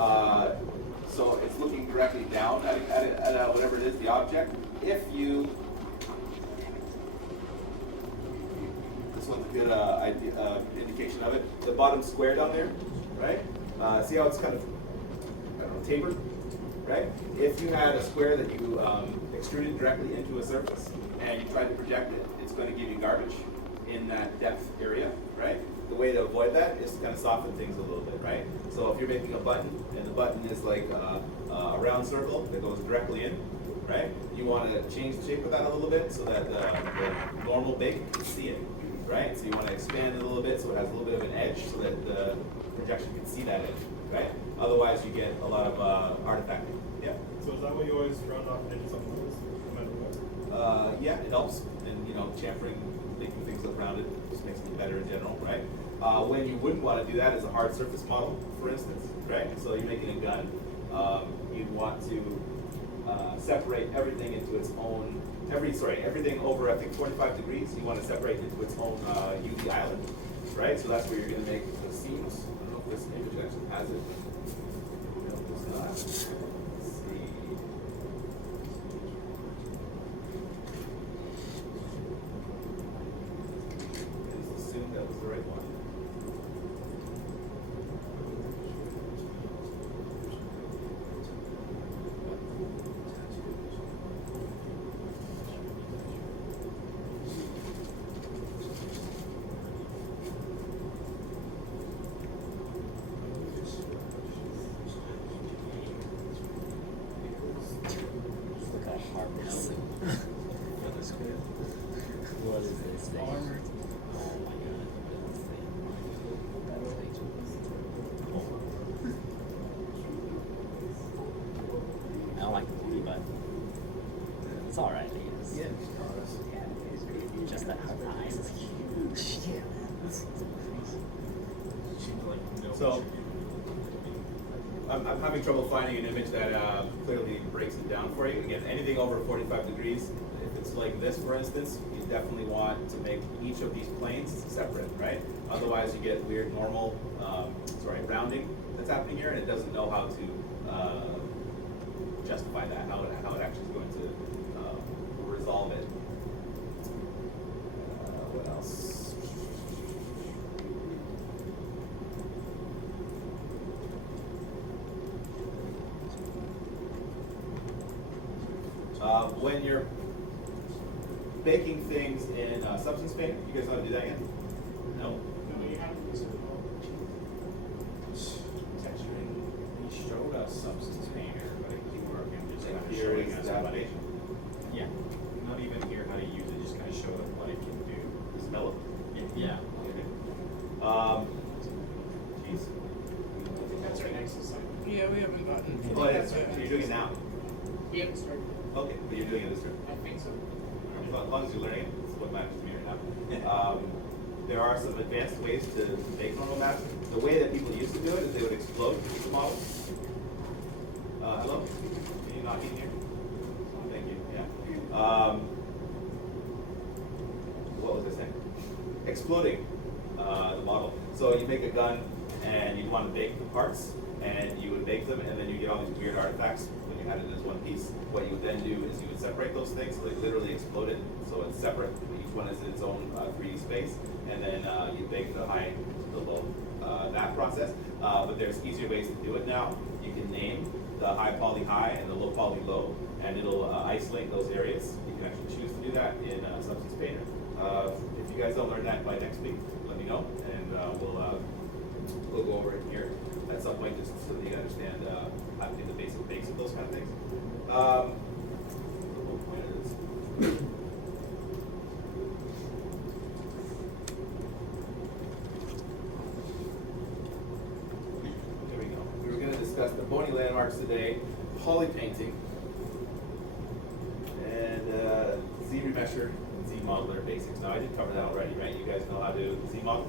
So it's looking directly down at whatever it is, the object. If you, this one's a good indication of it. The bottom square down there, right? See how it's kind of, I don't know, tapered, right? If you had a square that you extruded directly into a surface and you tried to project it, it's going to give you garbage in that depth area, right? The way to avoid that is to kind of soften things a little bit, right? So if you're making a button and the button is like a round circle that goes directly in, right? You want to change the shape of that a little bit so that the normal bake can see it, right? So you want to expand it a little bit so it has a little bit of an edge so that the projection can see that edge, right? Otherwise you get a lot of artifacting. Yeah. So is that what you always round off into something else, no matter what? Yeah, it helps. And chamfering, making things look rounded, just makes them better in general, right? When you wouldn't want to do that is a hard surface model, for instance, right? So you're making a gun. You'd want to separate everything into its own, everything over, I think, 45 degrees, you want to separate into its own UV island, right? So that's where you're going to make the seams. I don't know if this image actually has it. No, it's not. Let's see. Let's assume that was the right one. Look how hard this is. What is this thing? Oh my god. This thing. I don't like the movie, but it's alright, I guess. Yeah. Just that her eyes is huge. Yeah. So I'm having trouble finding an image that clearly breaks it down for you. Again, anything over 45 degrees, if it's like this, for instance, you definitely want to make each of these planes separate, right? Otherwise, you get weird normal, rounding that's happening here, and it doesn't know how to justify that, how it actually is going to resolve it. What else? When you're baking things in substance paint, you guys know how to do that yet? No? No, you have to use Texturing, he showed us substance painter, but it didn't work, and just kind of Here showing is us the what it, application. yeah, not even here how to use it, just kind of showed us what it can do. Smell it? Yeah. Jeez. That's our next assignment. Yeah, we haven't gotten. But so you're doing it now? We haven't started. Okay, but you're doing it this term. I think so. As long as you're learning it, it's what matters to me right now. There are some advanced ways to make normal mass. The way that people used to do it is they would explode the model. Hello? Can you knock in here? Thank you, yeah. What was I saying? Exploding the model. So you make a gun and you want to bake the parts, and you would bake them, and then you get all these weird artifacts when you had it as one piece. What you would then do is you would separate those things, so they literally explode it, so it's separate. Each one is in its own 3D space, and then you bake the high, the low, that process. But there's easier ways to do it now. You can name the high poly high and the low poly low, and it'll isolate those areas. You can actually choose to do that in Substance Painter. If you guys don't learn that by next week, let me know, and we'll go over it here at some point, just so that you understand how to do the basics of those kind of things. The whole point is, here we go. We were going to discuss the bony landmarks today, poly painting, and Z remesher and Z modeler basics. Now I did cover that already, right? You guys know how to Z model?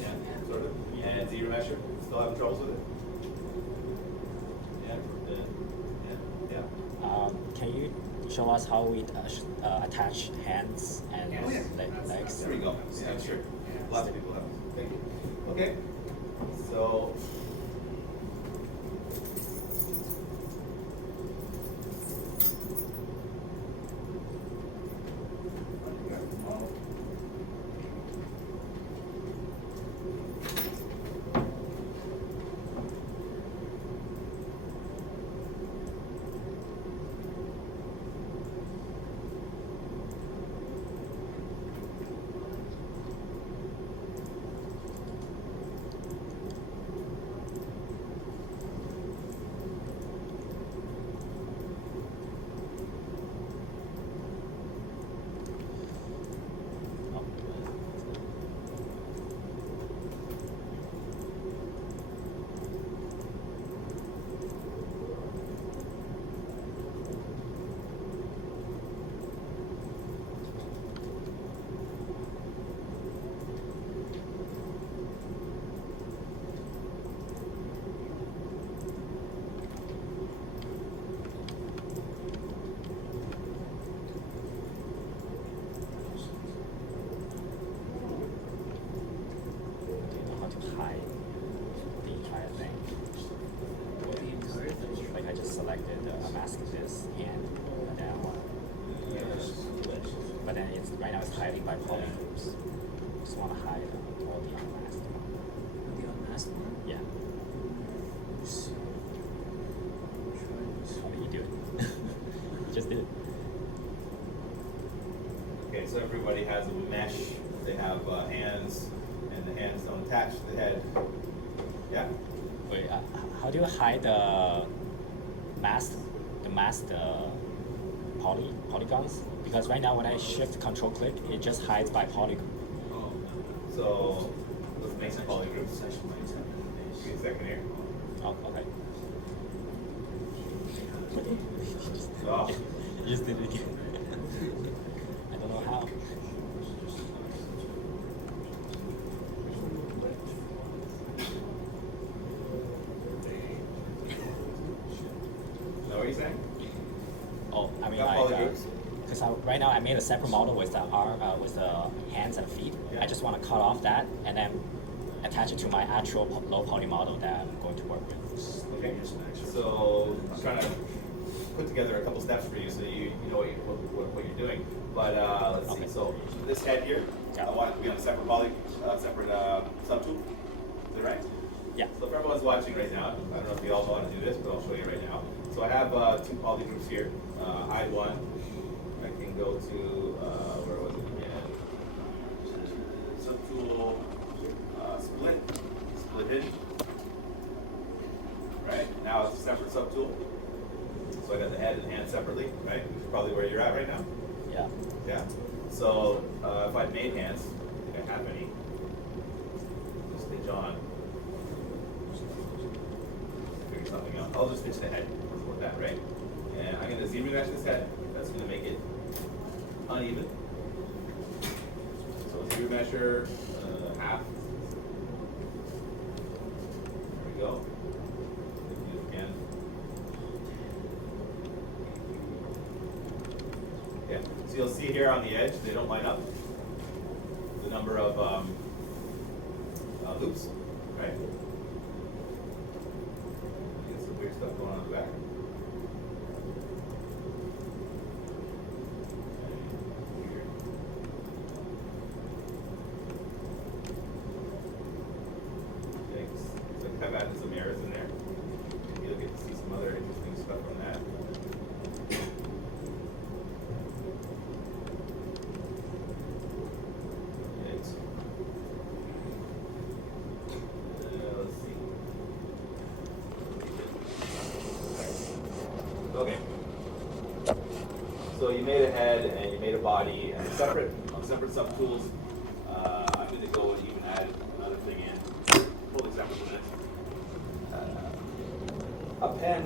Yeah, sort of. And Z remesher, still having troubles with it? Yeah. Can you show us how we attach hands and legs? There we go. Yeah, sure. Lots of people have. Thank you. Okay. So selected mask this hand, and then I want to do it. But then it's right now it's hiding by poly groups. Just want to hide all the unmasked one. The unmasked one? Yeah. So, How do you do it? You just did it. Okay, so everybody has a mesh. They have hands, and the hands don't attach to the head. Yeah. Wait, how do you hide the masked polygons? Because right now when I shift control click, it just hides by polygon. So let's make some polygroups. Give me a second here. Oh, okay. Oh. You just did it again. I don't know how. Know what you're saying? Oh, I mean Got like, polygroups. because right now I made a separate model with the with the hands and feet. Yeah. I just want to cut off that and then attach it to my actual low poly model that I'm going to work with. Okay. So I'm trying to put together a couple steps for you so you know what you're doing. But let's see. Okay. So this head here, I want it to be on a separate separate subtool. Is that right? Yeah. So if everyone's watching right now, I don't know if you all know how to do this, but I'll show you right now. So I have two poly groups here. Hide one. I can go to where was it again? Subtool split hidden. Right now it's a separate subtool. So I got the head and hand separately, right? Which is probably where you're at right now. Yeah. Yeah. So if I made hands, if I have any, just stitch on. Figure something out. I'll just stitch the head with that, right? And I'm going to zero mesh this head. That's going to make it uneven. So zero measure half. There we go. Do it again. Yeah. So you'll see here on the edge, they don't line up. The number of loops, right? Get some weird stuff going on in the back. Here. Thanks. So I've added some errors in there. You'll get to see some other interesting stuff on that. Let's see. Okay. So you made a head and you made a body and separate subtools. I'm going to go and even add another thing in. Full example of this. A pen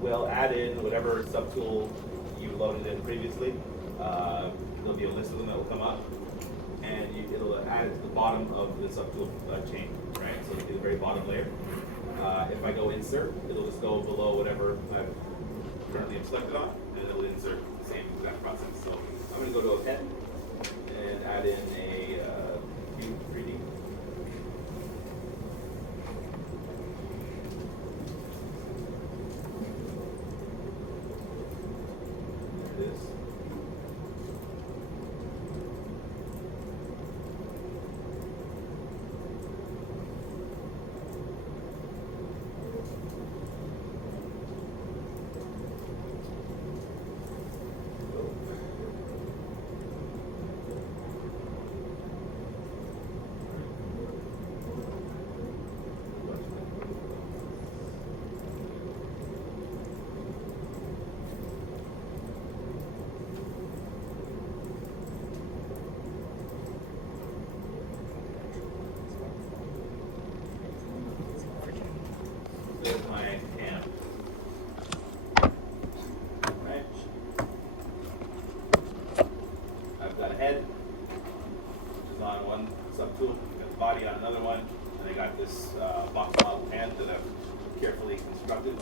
will add in whatever subtool you loaded in previously. There'll be a list of them that will come up, and it'll add it to the bottom of the subtool chain, right? So it'll be the very bottom layer. If I go insert, it'll just go below whatever I currently am selected on, and it'll insert the same exact process. So I'm going to go to a pen and add in a view 3D. There it is. There's my hand. Right. I've got a head, which is on one subtool. I've got the body on another one, and I got this box model hand that I've carefully constructed.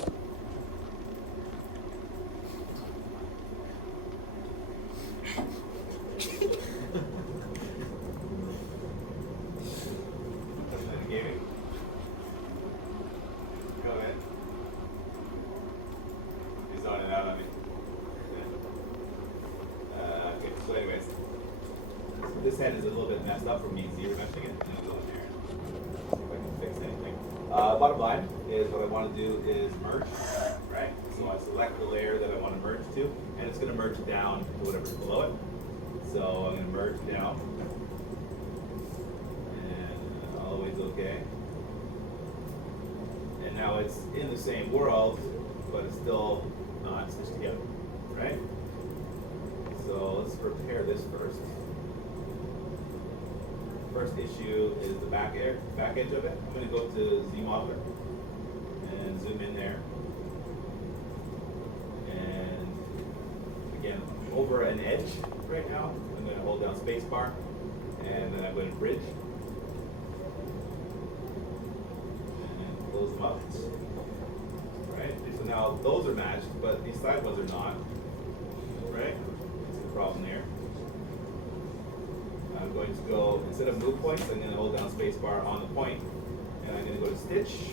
Go ahead. messed up for me. See, you're mentioning it. I'm gonna go in there and see if I can fix anything. Bottom line is what I want to do is merge, right? So I select the layer that I want to merge to, and it's going to merge down to whatever's below it. So I'm going to merge down, and always okay. And now it's in the same world, but it's still not stitched together, right? So let's repair this first. First issue is the back edge of it. I'm going to go to Z Modeler and zoom in there. And again, over an edge right now, I'm going to hold down spacebar, and then I'm going to bridge. And close them up. Right? So now those are matched, but these side ones are not. Right? That's the problem there. I'm going to go, instead of move points, I'm going to hold down spacebar on the point, and I'm going to go to stitch,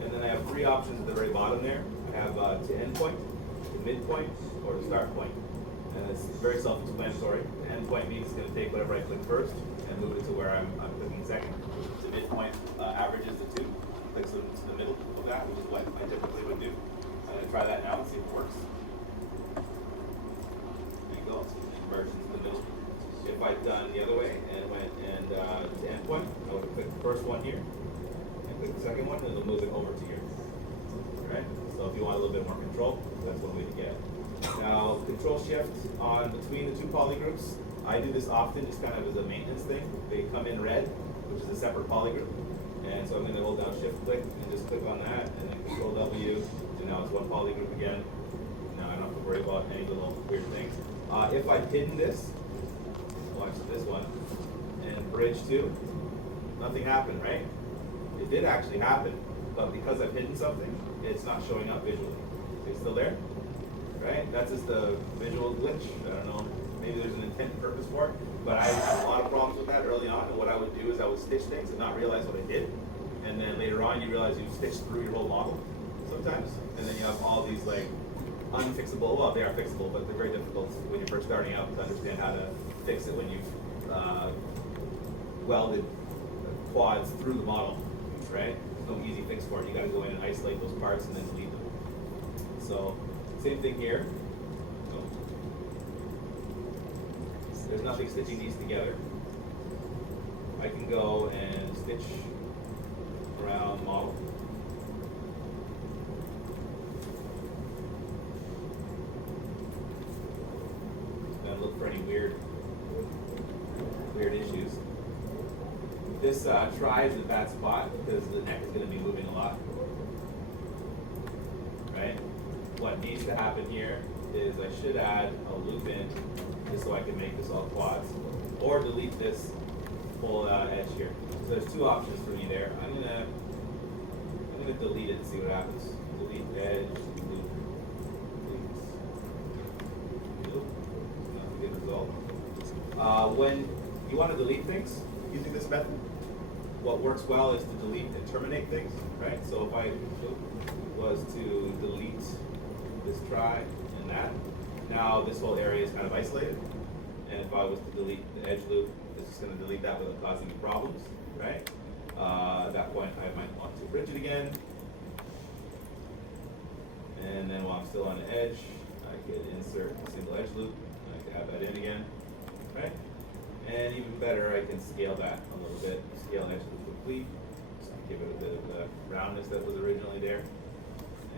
and then I have three options at the very bottom there. I have to end point, to midpoint, or to start point. And it's very self-explanatory. The end point means it's going to take whatever I click first and move it to where I'm clicking second. To midpoint averages the two, clicks them to the middle of that, which is what I typically would do. I'm going to try that now and see if it works. There you go, conversion to the middle. If I'd done the other way and went and to end point, I would have clicked the first one here and click the second one, and it'll move it over to here. Alright? So if you want a little bit more control, that's one way to get it. Now, control shift on between the two poly groups. I do this often just kind of as a maintenance thing. They come in red, which is a separate poly group. And so I'm going to hold down shift click and just click on that, and then control W, and now it's one poly group again. Now I don't have to worry about any little weird things. If I'd hidden this, watch this one, and bridge 2, nothing happened, right? It did actually happen, but because I've hidden something, it's not showing up visually. Is it still there? Right? That's just a visual glitch. I don't know, maybe there's an intent and purpose for it, but I had a lot of problems with that early on, and what I would do is I would stitch things and not realize what I did, and then later on you realize you stitched through your whole model sometimes, and then you have all these like unfixable, well they are fixable, but they're very difficult when you're first starting out to understand how to fix it when you've welded quads through the model, right? There's no easy fix for it. You got to go in and isolate those parts and then delete them. So same thing here. So, there's nothing stitching these together. I can go and stitch around the model. And look for any weird issues. This try is a bad spot because the neck is going to be moving a lot. Right? What needs to happen here is I should add a loop in just so I can make this all quads, or delete this whole edge here. So there's two options for me there. I'm gonna delete it and see what happens. Delete edge, loop, delete. Not a good result. When you want to delete things using this method, what works well is to delete and terminate things, right? So if I was to delete this try and that, now this whole area is kind of isolated. And if I was to delete the edge loop, it's just going to delete that without causing me problems, right? At that point, I might want to bridge it again. And then while I'm still on the edge, I could insert a single edge loop. I could have that in again, right? And even better, I can scale that a little bit. Scale edge loop complete. Just to give it a bit of the roundness that was originally there.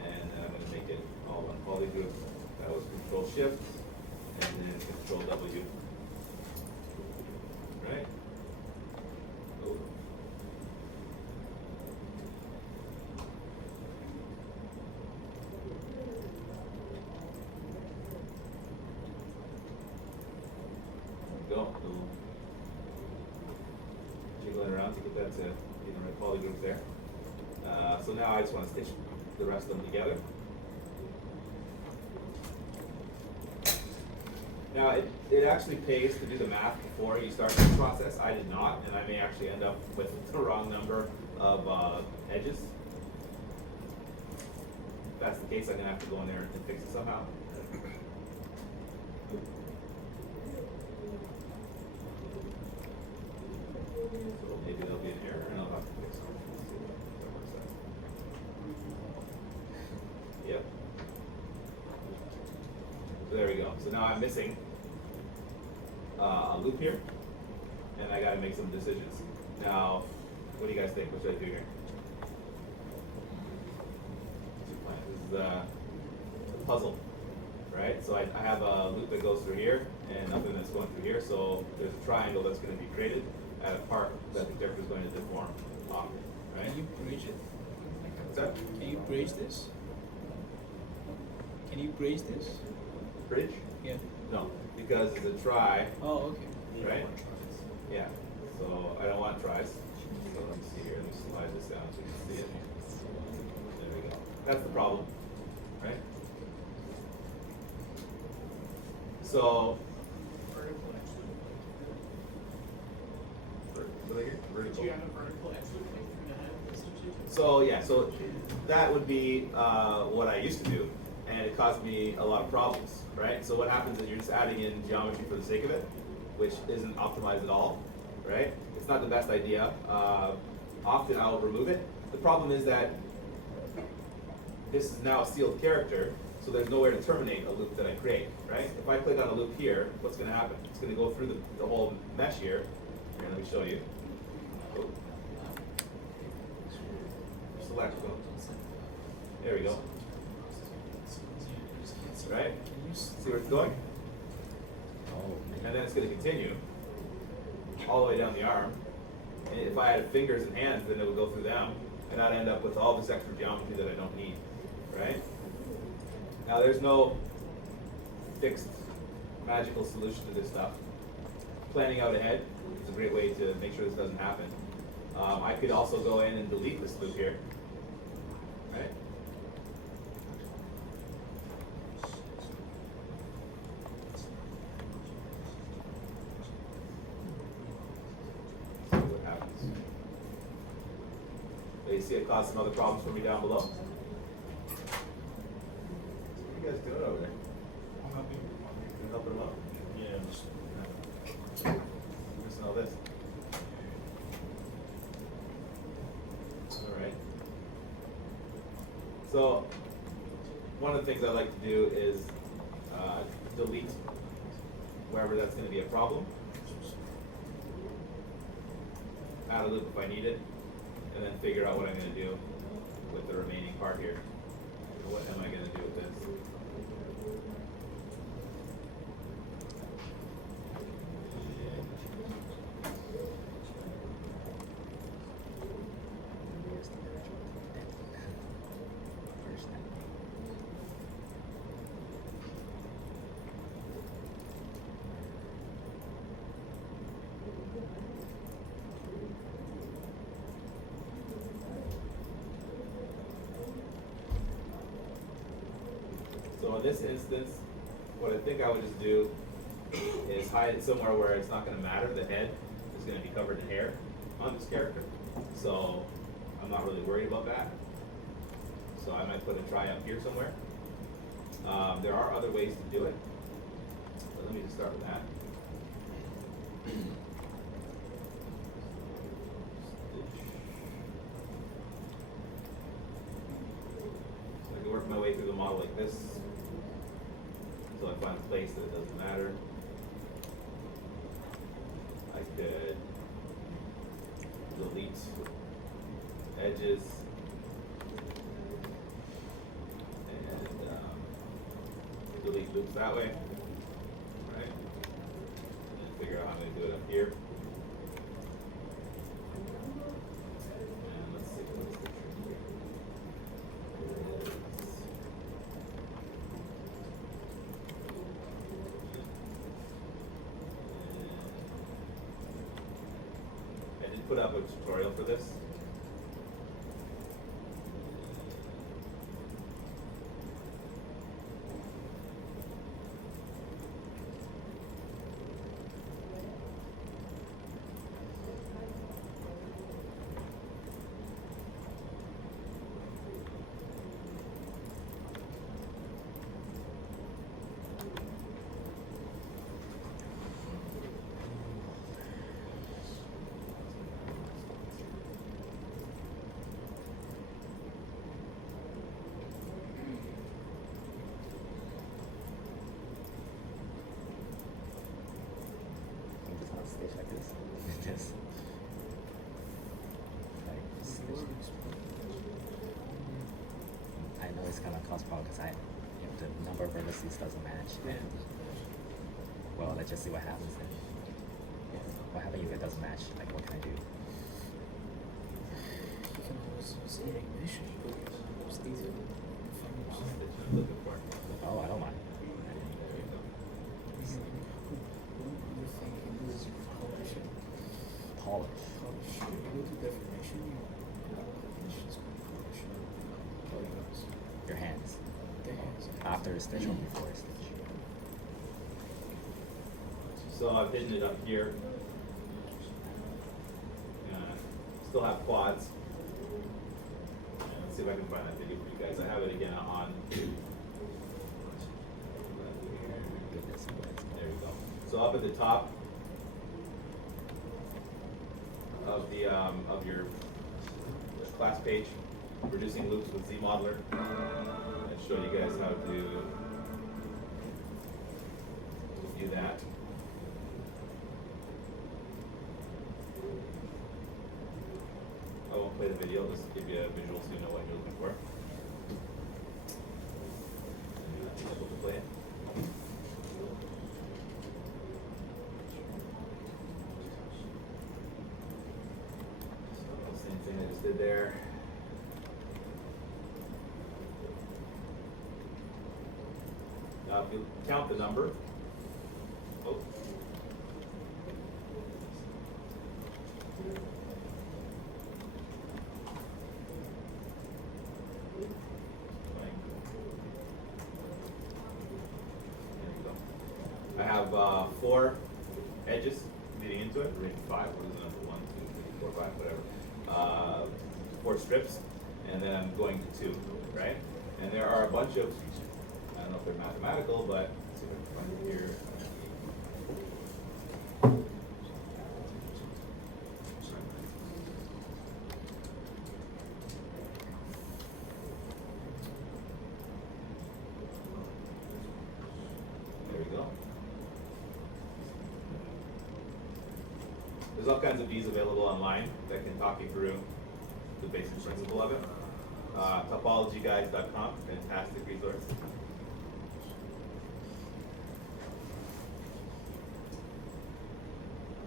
And then I'm going to make it all one poly group. That was Control Shift and then Control W. Right? Oh. Go. Jiggling around to get that to be the right poly group there. So now I just want to stitch the rest of them together. Now, it actually pays to do the math before you start this process. I did not, and I may actually end up with the wrong number of edges. If that's the case, I'm going to have to go in there and fix it somehow. we go. So now I'm missing a loop here, and I got to make some decisions. Now, what do you guys think? What should I do here? This is a puzzle, right? So I have a loop that goes through here, and nothing that's going through here. So there's a triangle that's going to be created at a part that the character is going to deform off, right? Can you bridge it? What's that? Can you bridge this? Can you bridge this? Bridge? Yeah. No, because it's a try, Oh, okay. right? Yeah. So I don't want tries. So let me see here. Let me slide this down so you can see it. There we go. That's the problem, right? So Vertical vertical. Do you have a vertical edge looping through the head of this substitution? So yeah, so that would be what I used to do, and it caused me a lot of problems, right? So what happens is you're just adding in geometry for the sake of it, which isn't optimized at all, right? It's not the best idea. Often I will remove it. The problem is that this is now a sealed character, so there's nowhere to terminate a loop that I create, right? If I click on a loop here, what's going to happen? It's going to go through the whole mesh here. Here, let me show you. Oh. Select. There we go. Right? See where it's going? Oh, And then it's going to continue all the way down the arm. And if I had fingers and hands, then it would go through them, and I'd end up with all this extra geometry that I don't need, right? Now there's no fixed magical solution to this stuff. Planning out ahead is a great way to make sure this doesn't happen. I could also go in and delete this loop here, right? See what happens. So you see it caused some other problems for me down below. What are you guys doing over there? I'm helping. You helping them out? Yeah. Missing all this. Alright. So, one of the things I like to do is delete wherever that's going to be a problem. Add a loop if I need it, and then figure out what I'm going to do with the remaining part here. What am I going to do with this? here's the virtual first step. So in this instance, what I think I would just do is hide it somewhere where it's not going to matter. The head is going to be covered in hair on this character, so I'm not really worried about that. So I might put a try up here somewhere. There are other ways to do it, but let me just start with that. So I can work my way through the model like this until I find a place that it doesn't matter. I could delete edges and delete loops that way, right? And then figure out how I'm going to do it up here. And let's see what's the trick here. I did put up a tutorial for this. always kind of cause problem because if the number of vertices doesn't match, then well, let's just see what happens then. What happens if it doesn't match? Like, what can I do? You can always use animation, but it's easier than fingers. Oh, I don't mind. You think you lose your polish it. Polish. Polish. You go to deformation, you finish is polish. Polygons. Your hands. The hands. After a stitch or before a stitch? So I've hidden it up here. Still have quads. Let's see if I can find that video for you guys. I have it again on. Goodness, There we go. So up at the top of the of your class page, reducing loops with Z modeler. And show you guys how to do that. I won't play the video, just to give you a visual so you know what you're looking for. And able to play it. So, same thing I just did there. Now, if you count the number, oh. I have 4 edges leading into it, or maybe 5. What is the number? 1, 2, 3, 4, 5, whatever. 4 strips, and then I'm going to 2, right? And there are a bunch of, I don't know if they're mathematical, but let's see if I can find it here. There we go. There's all kinds of these available online that can talk you through the basic principle of it. Topologyguides.com, fantastic resource.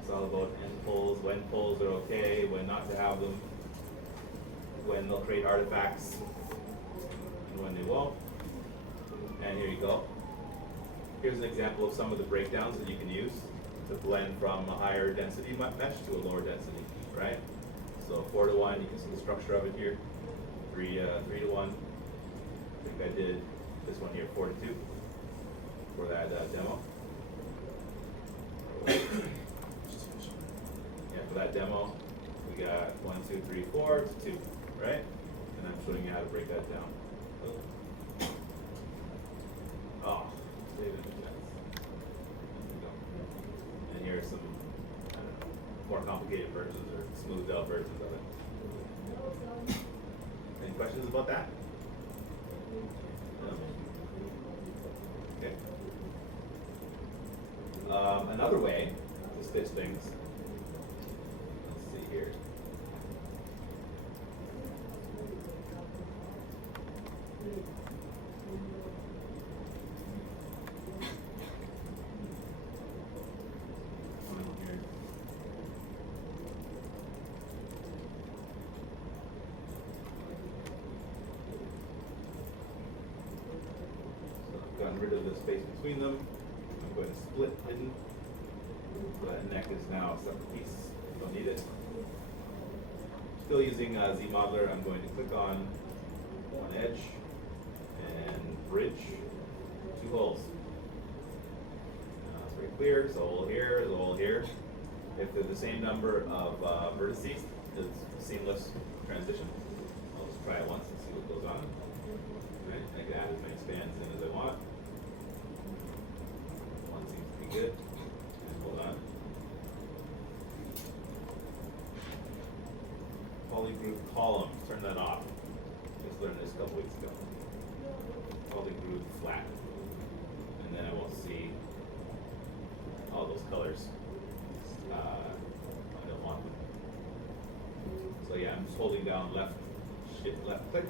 It's all about end poles, when poles are okay, when not to have them, when they'll create artifacts, and when they won't. And here you go. Here's an example of some of the breakdowns that you can use to blend from a higher density mesh to a lower density, right? So 4 to 1, you can see the structure of it here. 3 to 1. I think I did this one here 4 to 2 for that demo. Yeah, for that demo, we got 1, 2, 3, 4 to 2, right? And I'm showing you how to break that down. Oh, save it. And here are some, I don't know, more complicated versions or smoothed out versions of it. Any questions about that? No? Okay. Another way to stitch things. Let's see here. Gotten rid of the space between them. I'm going to split hidden. So that neck is now a separate piece. Don't need it. Still using Z modeler. I'm going to click on one edge and bridge 2 holes. It's very clear. So a hole here, there's a hole here. If they're the same number of vertices, it's a seamless transition. I'll just try it once and see what goes on. Right, I can add as many spans in as I want. One seems to be good. Hold on. Polygroup columns, turn that off. Just learned this a couple weeks ago. Polygroup flat. And then I won't see all those colors. I don't want them. So yeah, I'm just holding down left click,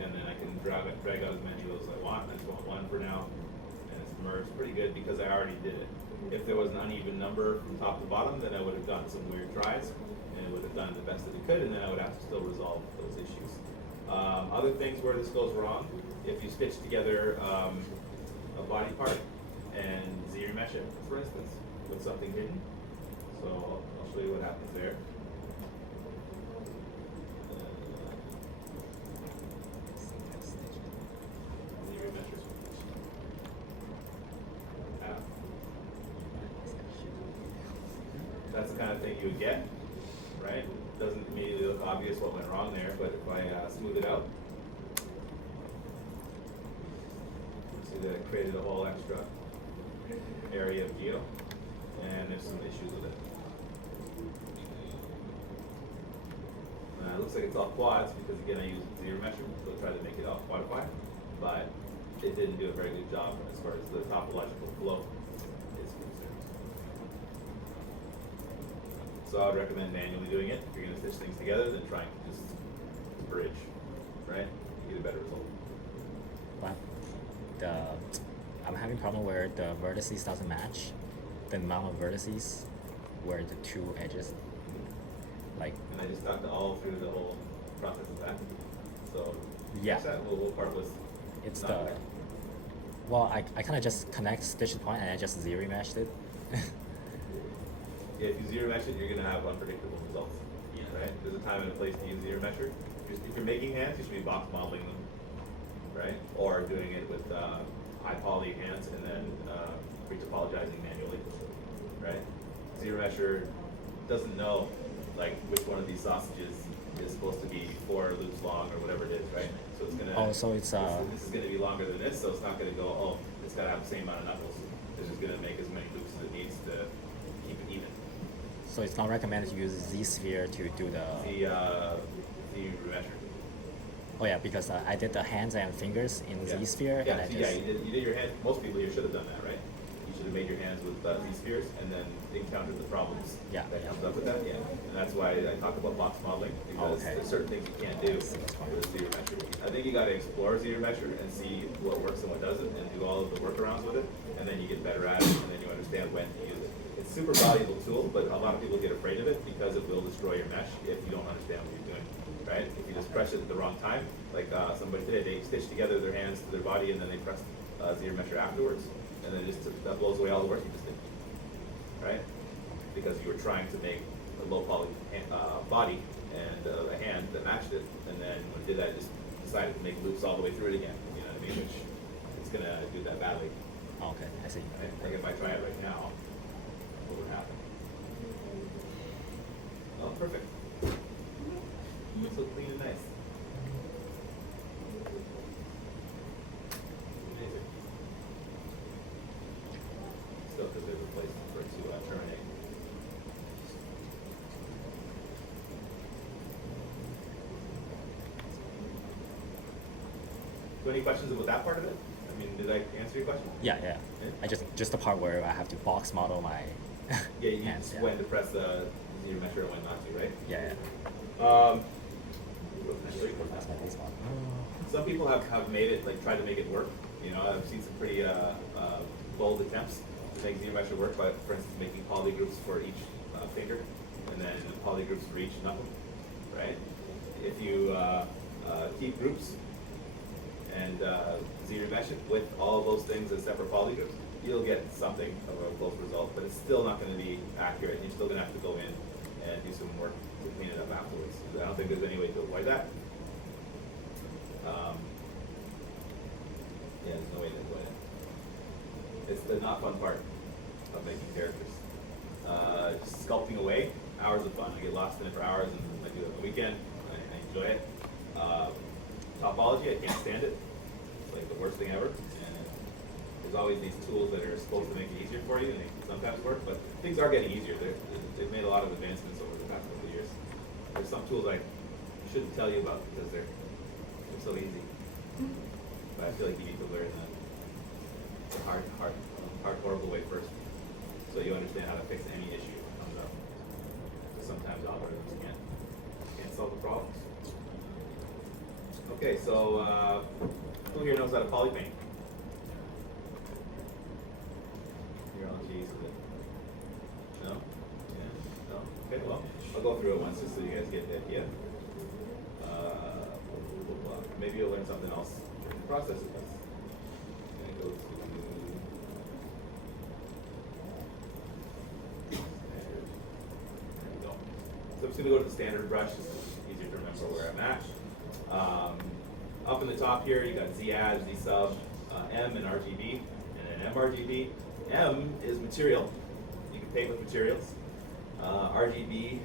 and then I can drag out as many of those as I want. I just want one for now, and it's merged pretty good because I already did it. If there was an uneven number from top to bottom, then I would have done some weird tries, and it would have done the best that it could, and then I would have to still resolve those issues. Other things where this goes wrong, if you stitch together a body part and zero mesh it, for instance, with something hidden. So I'll show you what happens there. Zero mesh it. That's the kind of thing you would get, right? Doesn't immediately look obvious what went wrong there, but if I smooth it out, see that it created a whole extra area of geo, and there's some issues with it. It looks like it's all quads because again I used zero measurement to try to make it all quadify, but it didn't do a very good job as far as the topological flow is concerned. So I would recommend manually doing it. If you're going to stitch things together, then trying to just bridge, right? You get a better result. But I'm having a problem where the vertices doesn't match the amount of vertices where the two edges, like. And I just talked all through the whole process of that. So yeah, that little part was. It's not the. bad. Well, I kind of just connect stitch to point and I just zero meshed it. Yeah, if you zero mesh it, you're going to have unpredictable results. Yeah. Right? There's a time and a place to use zero mesher. If you're making hands, you should be box modeling them, right? Or doing it with high poly hands and then pre-topologizing manually, right? Zero mesher doesn't know like which one of these sausages is supposed to be 4 loops long or whatever it is, right? So it's gonna. Oh, so it's this is gonna be longer than this, so it's not gonna go. Oh, it's gotta have the same amount of knuckles. It's just gonna make as many loops as it needs to keep it even. So it's not recommended to use Z-sphere to do the. The remesher. Oh yeah, because I did the hands and fingers in Z-sphere, Yeah, and I so just. you did your hand. Most people here should have done that, right? You should have made your hands with Z-spheres and then encountered the problems Yeah, that yeah. comes up with that. Yeah, and that's why I talk about box modeling because Okay. there's certain things you can't do with zero measure. I think you got to explore zero measure and see what works and what doesn't, and do all of the workarounds with it, and then you get better at it, and then you understand when to use it. It's a super valuable tool, but a lot of people get afraid of it because it will destroy your mesh if you don't understand what you're doing. Right? If you just press it at the wrong time, like somebody today, they stitched together their hands to their body and then they pressed zero measure afterwards, and then that blows away all the work you just did. Right? Because you were trying to make a low poly body and a hand that matched it, and then when it did that, it just decided to make loops all the way through it again. You know what I mean? Which it's gonna do that badly. Oh, okay, I see. Right? Like if I try it right now, what would happen? Oh, perfect. So clean and nice. Amazing. Still, because there's a place for it to terminate. So any questions about that part of it? I mean, did I answer your question? Yeah, yeah. Yeah? I just the part where I have to box model my Yeah, you hands. just when to press the zero measure and when not to, right? Yeah, yeah. That's my base model. Some people have made it, like, tried to make it work. You know, I've seen some pretty bold attempts to make zero measure work by, for instance, making poly groups for each finger, and then poly groups for each knuckle, right? If you keep groups and zero mesh it with all of those things as separate poly groups, you'll get something of a close result, but it's still not going to be accurate. You're still going to have to go in and do some work to clean it up afterwards. I don't think there's any way to avoid that. Yeah, there's no way to avoid it. It's the not fun part of making characters. Just sculpting away, hours of fun. I get lost in it for hours, and I do it on the weekend. I enjoy it. Topology, I can't stand it. It's like the worst thing ever. And there's always these tools that are supposed to make it easier for you, and they sometimes work, but things are getting easier. They've made a lot of advancements over the past couple of years. There's some tools I shouldn't tell you about because they're so easy. But I feel like you need to learn the hard, horrible way first, so you understand how to fix any issue that comes up. Because sometimes algorithms can't solve the problems. Okay, so who here knows how to polypaint? You're all G's with it. No? Yeah? No? Okay, well, I'll go through it once just so you guys get the idea. Maybe you'll learn something else in the process of this. I'm gonna go to standard. There we go. So I'm just gonna go to the standard brush, it's easier to remember where I'm at. Up in the top here, you got Z add, Z sub, M and RGB, and an mRGB. M is material. You can paint with materials. RGB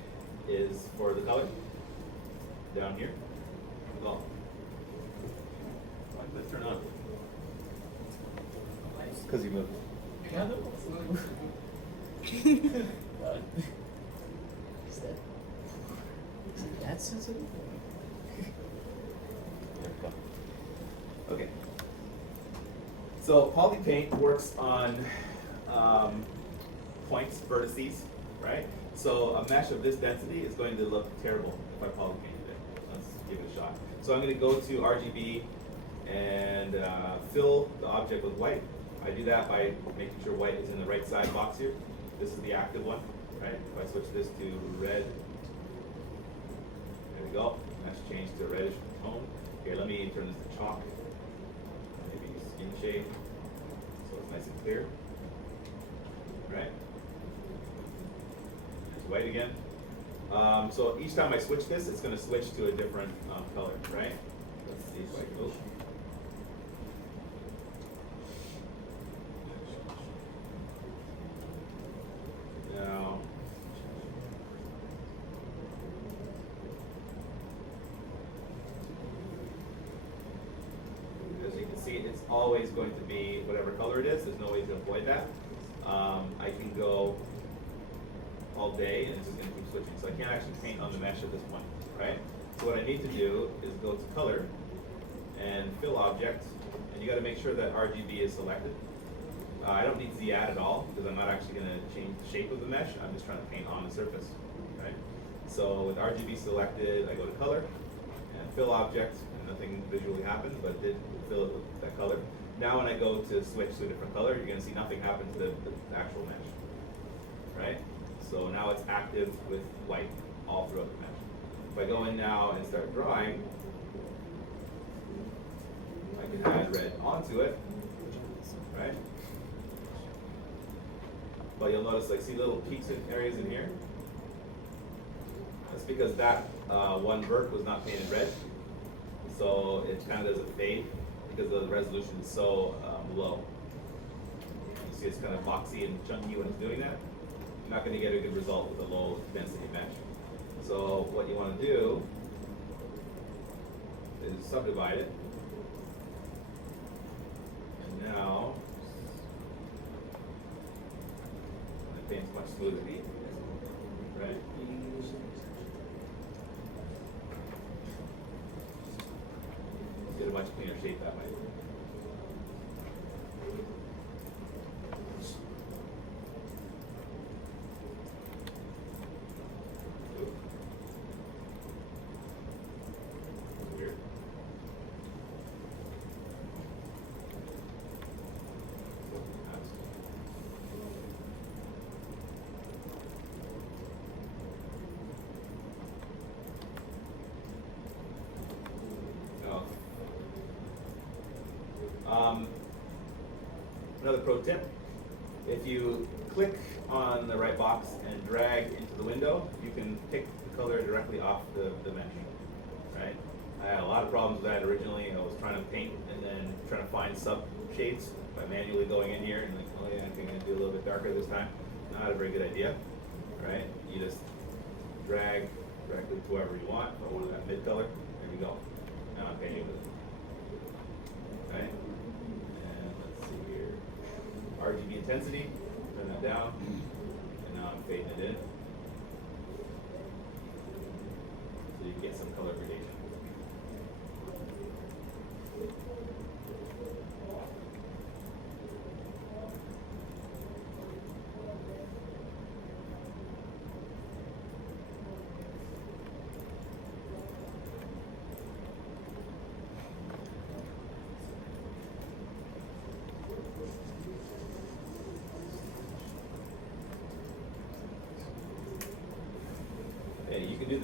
is for the color. Down here. Well, why did this turn on? Because you moved. Yeah, no. What? Is it that sensitive? Okay. So polypaint works on points, vertices, right? So a mesh of this density is going to look terrible if I polypainted it. Let's give it a shot. So I'm going to go to RGB and fill the object with white. I do that by making sure white is in the right side box here. This is the active one, right? If I switch this to red, there we go. That's changed to a reddish tone. Here, let me turn this to chalk. Maybe skin shade, so it's nice and clear. Right? It's white again. So each time I switch this, it's going to switch to a different color, right? Let's see if I go. Now, as you can see, it's always going to be whatever color it is. There's no way to avoid that. I can go all day and it's just going to keep switching. So I can't actually paint on the mesh at this point, right? So what I need to do is go to color and fill object, and you got to make sure that RGB is selected. I don't need Z add at all because I'm not actually going to change the shape of the mesh. I'm just trying to paint on the surface, right? So with RGB selected, I go to color and fill object, and nothing visually happens, but it did fill it with that color. Now when I go to switch to a different color, you're going to see nothing happen to the actual mesh, right? So now it's active with white all throughout the mesh. If I go in now and start drawing, I can add red onto it, right? But you'll notice, like, see little peaks in areas in here? That's because that one vert was not painted red. So it kind of does a fade because the resolution is so low. You see it's kind of boxy and chunky when it's doing that. You're not going to get a good result with a low density mesh. So what you want to do is subdivide it. And now, the paint's much smoother, right? Get a much cleaner shape that way. Weird. Another pro tip, if you click on the right box and drag into the window, you can pick the color directly off the mesh, right? I had a lot of problems with that originally. I was trying to paint and then trying to find sub shades by manually going in here and like, oh yeah, I think I'm gonna do a little bit darker this time. Not a very good idea, right? You just drag directly to whoever you want. If I wanted that mid color, there you go. Now I'm painting with it. Okay? And let's see here. RGB intensity, turn that down. And now I'm fading it in. So you get some color gradation.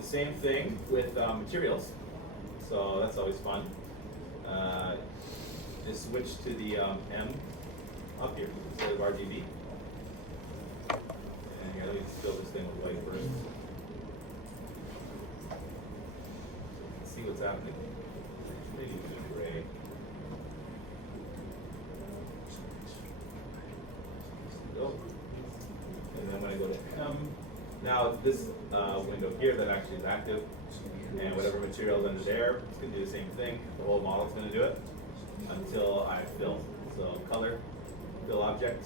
the same thing with materials, so that's always fun. Just switch to the M up here instead of RGB. And here, let me fill this thing with white first. See what's happening. Maybe do gray. Go. And then when I go to M, now this window here that actually is active, and whatever material is under there, it's going to do the same thing. The whole model's going to do it until I fill. So color, fill object.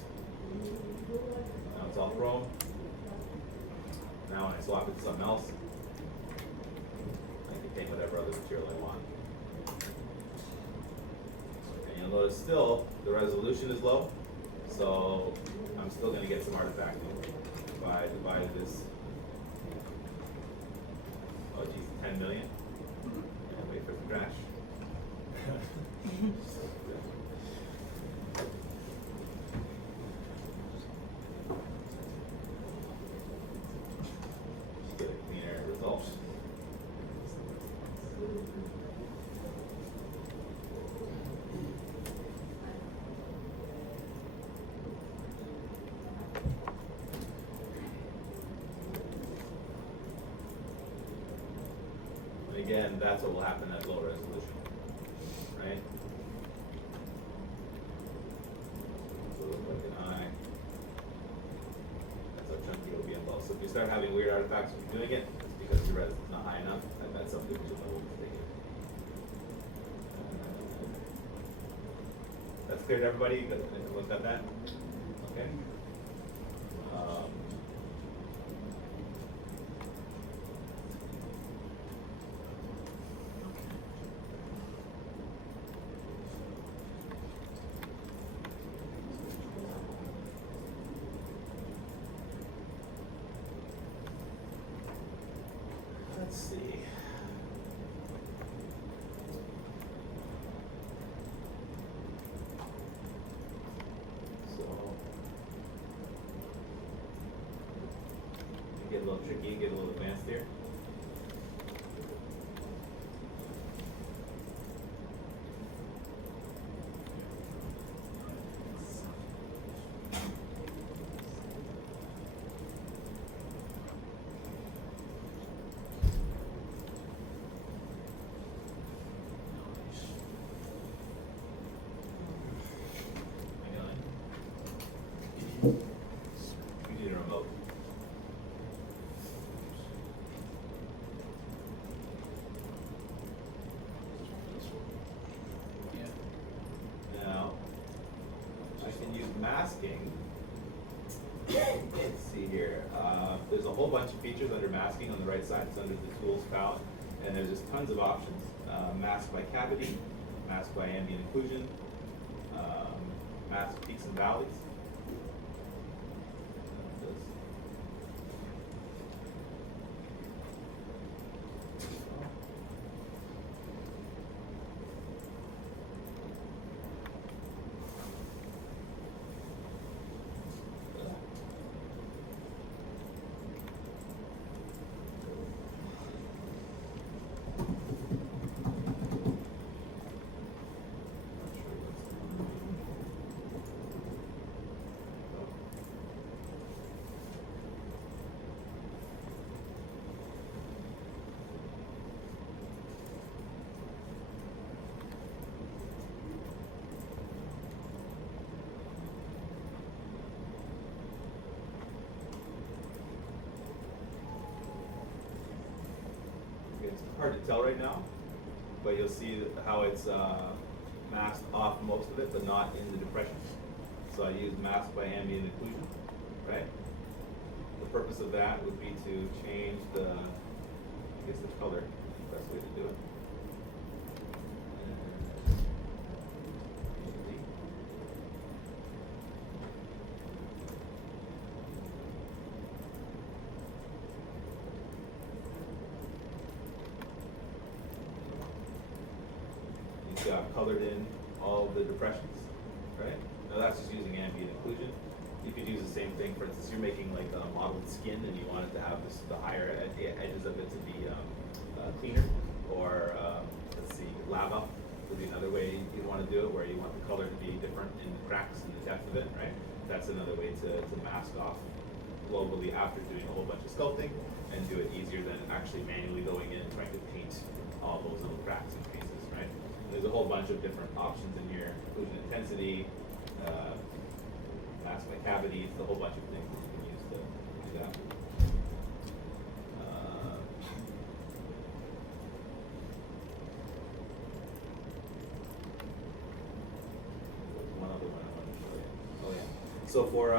Now it's all chrome. Now when I swap it to something else, I can paint whatever other material I want. And you'll notice still the resolution is low, so I'm still going to get some artifacting. If I divide this, oh geez, 10 million, and wait for it to crash. Get a cleaner result. And again, that's what will happen at low resolution, right? So look like an eye. That's how chunky it'll be in low. So if you start having weird artifacts when you're doing it, it's because your res is not high enough, and that's something that you'll know when you're That's clear to everybody? Everyone got that? Okay. Let's see. So, get a little tricky, get a little advanced here. You need a remote. Now, I can use masking. Let's see here. There's a whole bunch of features under masking on the right side. It's under the tools palette, and there's just tons of options. Mask by cavity, mask by ambient occlusion, mask peaks and valleys. It's hard to tell right now, but you'll see how it's masked off most of it, but not in the depressions. So I use mask by ambient occlusion, right? The purpose of that would be to change the, I guess the color, best way to do it. Colored in all the depressions, right? Now that's just using ambient occlusion. you could use the same thing. For instance, you're making like a modeled skin, and you want it to have the higher edges of it to be cleaner, or let's see, lava would be another way you want to do it, where you want the color to be different in the cracks and the depth of it, right? That's another way to mask off globally after doing a whole bunch of sculpting, and do it easier than actually manually going in and trying to paint all those little cracks and creases, right? And there's a whole bunch of different options in here, including intensity, mask by cavities, a whole bunch of things that you can use to do that. One other one I wanted to show you. Oh yeah. So for I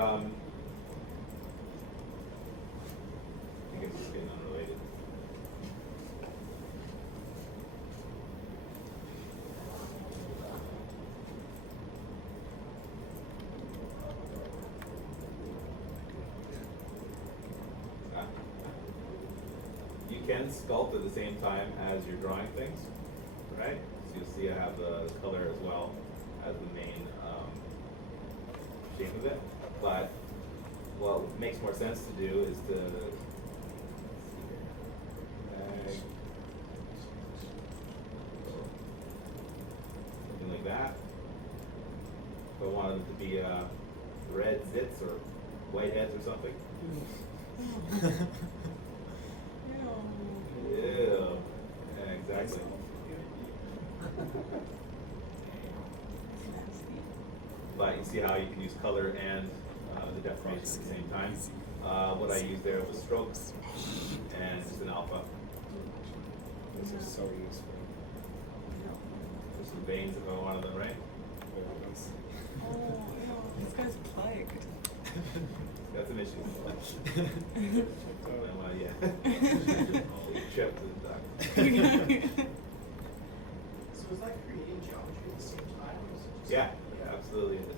think it's just getting unrelated. You can sculpt at the same time as you're drawing things, right? So you'll see I have the color as well as the main shape of it. But what makes more sense to do is to something like that. If I wanted them to be red zits or white heads or something. Ew. Yeah, exactly. But you see how you can use color and the deformation at the same time. What I used there was strokes and just an alpha. Those are so useful. Just some veins if I wanted them, right? Oh, ew, this guy's plagued. That's an issue. Yeah. Trip to the doc. So is that creating geometry at the same time? Or is it just Yeah, absolutely it is.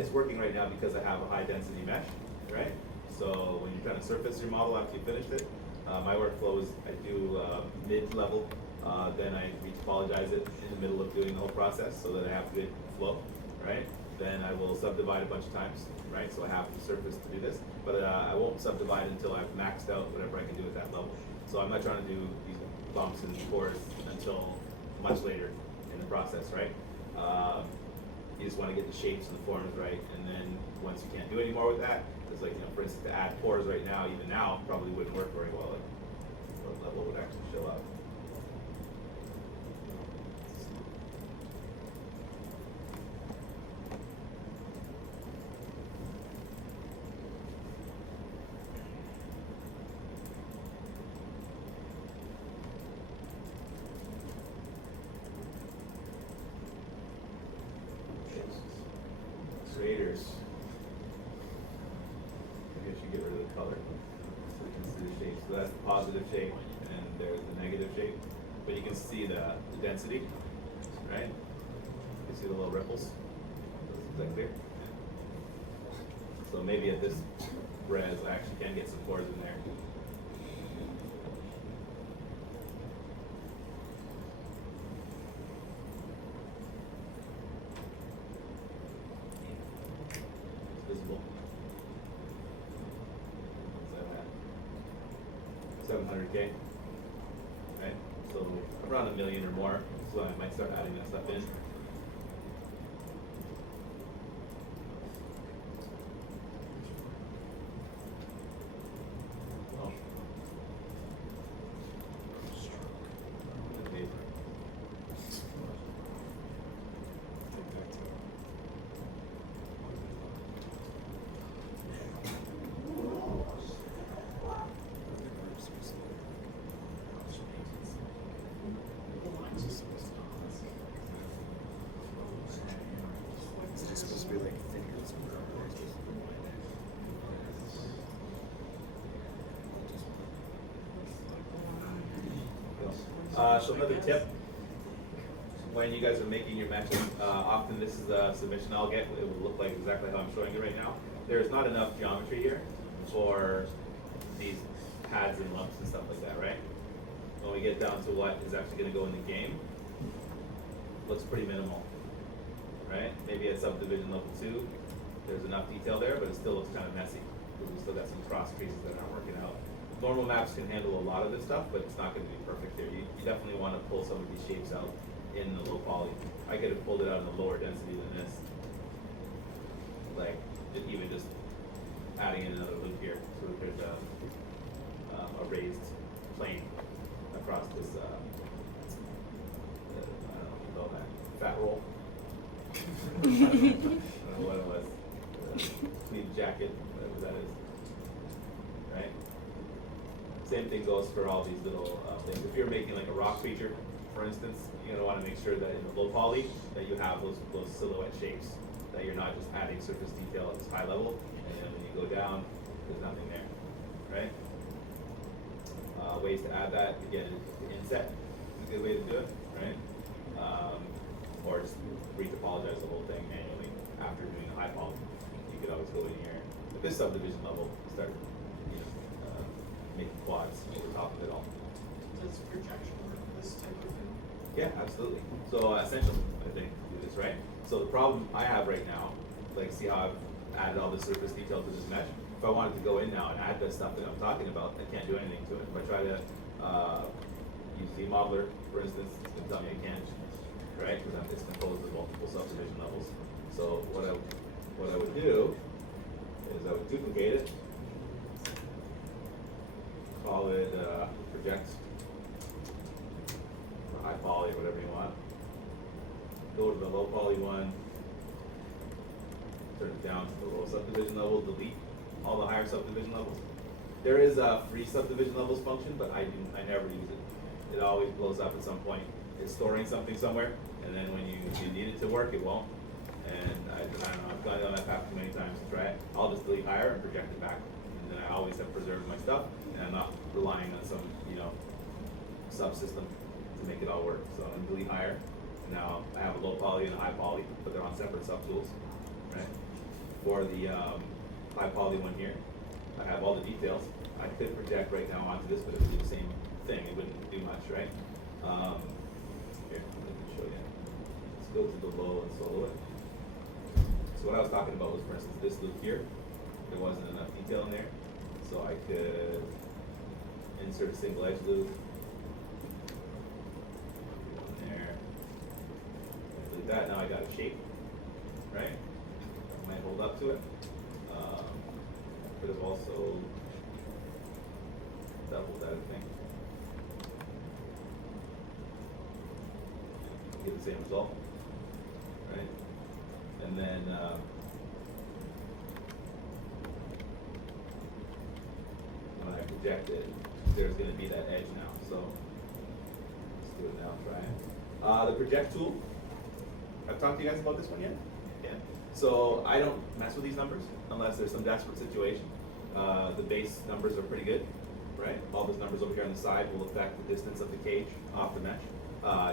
It's working right now because I have a high density mesh, right? So when you're trying to surface your model after you finished it, my workflow is I do mid-level, then I retopologize it in the middle of doing the whole process so that I have good flow, right? Then I will subdivide a bunch of times, right? So I have the surface to do this, but I won't subdivide until I've maxed out whatever I can do at that level. So I'm not trying to do these bumps and pores until much later in the process, right? You just want to get the shapes and the forms right, and then once you can't do any more with that, it's like, you know, for instance, to add pores right now, even now, probably wouldn't work very well. Like, what level would actually show up? Creators. I guess you get rid of the color so you can see the shape. So that's the positive shape, and there's the negative shape. But you can see the density, right? You see the little ripples? Is that clear? So maybe at this res, I actually can get some pores in there. Visible. What's that at? 700K. Right? So around 1 million or more. So I might start adding that stuff in. Oh. The paper. Is it supposed to be like fingers? So another tip, when you guys are making your matches, often this is a submission I'll get. It will look like exactly how I'm showing you right now. There's not enough geometry here for these pads and lumps and stuff like that, right? When we get down to what is actually going to go in the game, looks pretty minimal, right? Maybe at subdivision level 2, there's enough detail there, but it still looks kind of messy, because we still got some cross creases that aren't working out. Normal maps can handle a lot of this stuff, but it's not gonna be perfect there. You definitely wanna pull some of these shapes out in the low poly. I could have pulled it out in the lower density than this. Like, even just adding in another loop here, so that there's a raised plane across this, I don't know what you call that, fat roll. I don't know what it was. Tweed jacket, whatever that is. Right? Same thing goes for all these little things. If you're making like a rock feature, for instance, you're gonna wanna make sure that in the low poly, that you have those silhouette shapes, that you're not just adding surface detail at this high level, and then when you go down, there's nothing there, right? Ways to add that, again, the inset is a good way to do it, right? Or just re-topologize the whole thing manually after doing a high poly. You could always go in here at this subdivision level, start, making quads over top of it all. Does projection work for this type of thing? Yeah, absolutely. So essentially, I think, do this, right? So the problem I have right now, like, see how I've added all the surface detail to this mesh? If I wanted to go in now and add the stuff that I'm talking about, I can't do anything to it. If I try to use the modeler, for instance, it's going to tell me I can't, right? Because it's composed of multiple subdivision levels. So what I would do is I would duplicate it, call it project, or high poly, or whatever you want. Go to the low poly one, turn it down to the low subdivision level, delete all the higher subdivision levels. There is a free subdivision levels function, but I never use it. It always blows up at some point. It's storing something somewhere, and then when you need it to work, it won't. And I don't know, I've gone down that path too many times to try it. I'll just delete higher and project it back. And then I always have preserved my stuff, and I'm not relying on some, subsystem to make it all work. So I'm gonna delete higher. Now I have a low poly and a high poly, but they're on separate subtools, right? For the high poly one here, I have all the details. I could project right now onto this, but it would do the same thing. It wouldn't do much, right? Here, let me show you. Let's go to the low and solo it. So what I was talking about was, for instance, this loop here. There wasn't enough detail in there, so I could insert a single edge loop. There. Like that. Now I got a shape, right? I might hold up to it. Could have also doubled that, I think. Get the same result, right? And then when I project it, there's going to be that edge now. So let's do it now. Try it. The project tool. I've talked to you guys about this one yet. Yeah. So I don't mess with these numbers unless there's some desperate situation. The base numbers are pretty good, right? All those numbers over here on the side will affect the distance of the cage off the mesh.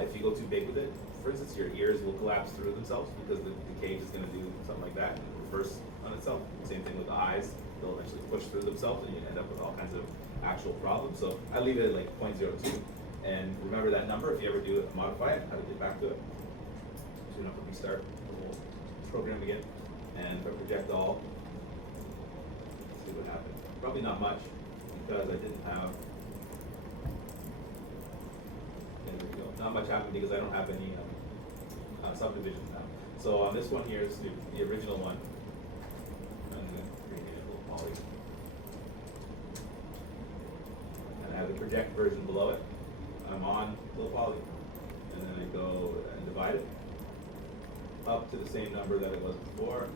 If you go too big with it, for instance, your ears will collapse through themselves because the cage is going to do something like that and reverse on itself. Same thing with the eyes. They'll eventually push through themselves and you end up with all kinds of actual problems. So I leave it at like 0.02. And remember that number if you ever do it, modify it, how to get back to it. So you don't have to restart the whole program again. And if I project all, let's see what happens. Probably not much because I didn't have, there we go. Not much happened because I don't have any subdivisions now. So on this one here is the original one. I'm going to create a little poly. And I have the project version below it. I'm on low poly. And then I go and divide it up to the same number that it was before.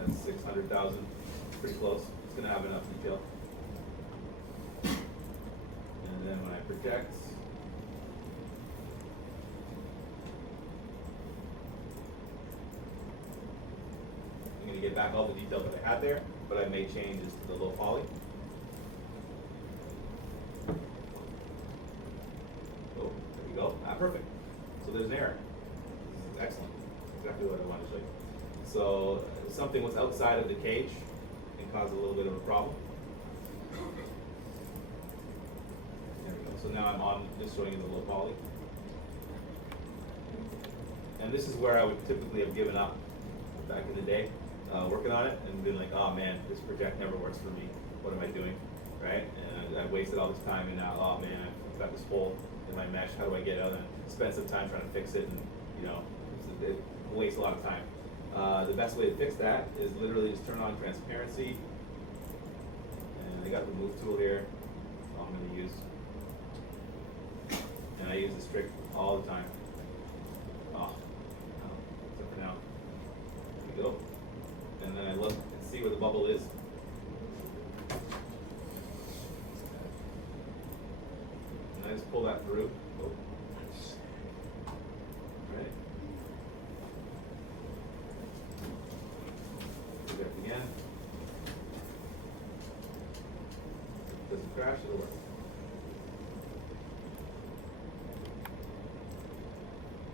That's 600,000, pretty close. It's gonna have enough detail. And then when I project, I'm gonna get back all the detail that I had there, but I made changes to the low poly. Oh, there we go. Perfect. So there's an error. This is excellent. Exactly what I wanted to show you. So something was outside of the cage can cause a little bit of a problem. There we go. So now I'm on just showing you the low poly. And this is where I would typically have given up back in the day, working on it and being like, oh man, this project never works for me. What am I doing, right? And I wasted all this time, and now, oh man, I've got this hole in my mesh. How do I get out? And spend some time trying to fix it, and it wastes a lot of time. The best way to fix that is literally just turn on transparency, and I got the move tool here. That's all I'm going to use, and I use this trick all the time. Oh, no, except for now. There we go. And then I look and see where the bubble is. And I just pull that through. Oh. Right. Project again. Doesn't crash, it'll work.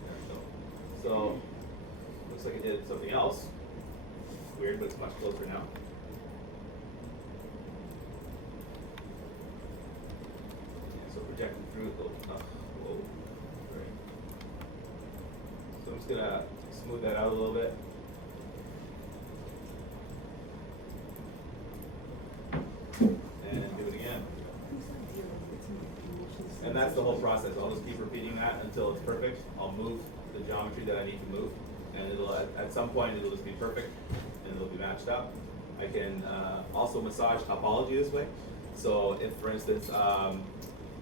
There we go. So, looks like I did something else. Weird, but it's much closer now. Yeah, so projecting through the whoa. Right. So I'm just gonna smooth that out a little bit. And do it again. And that's the whole process. I'll just keep repeating that until it's perfect. I'll move the geometry that I need to move, and it'll at some point it'll just be perfect, and it'll be matched up. I can also massage topology this way. So if, for instance,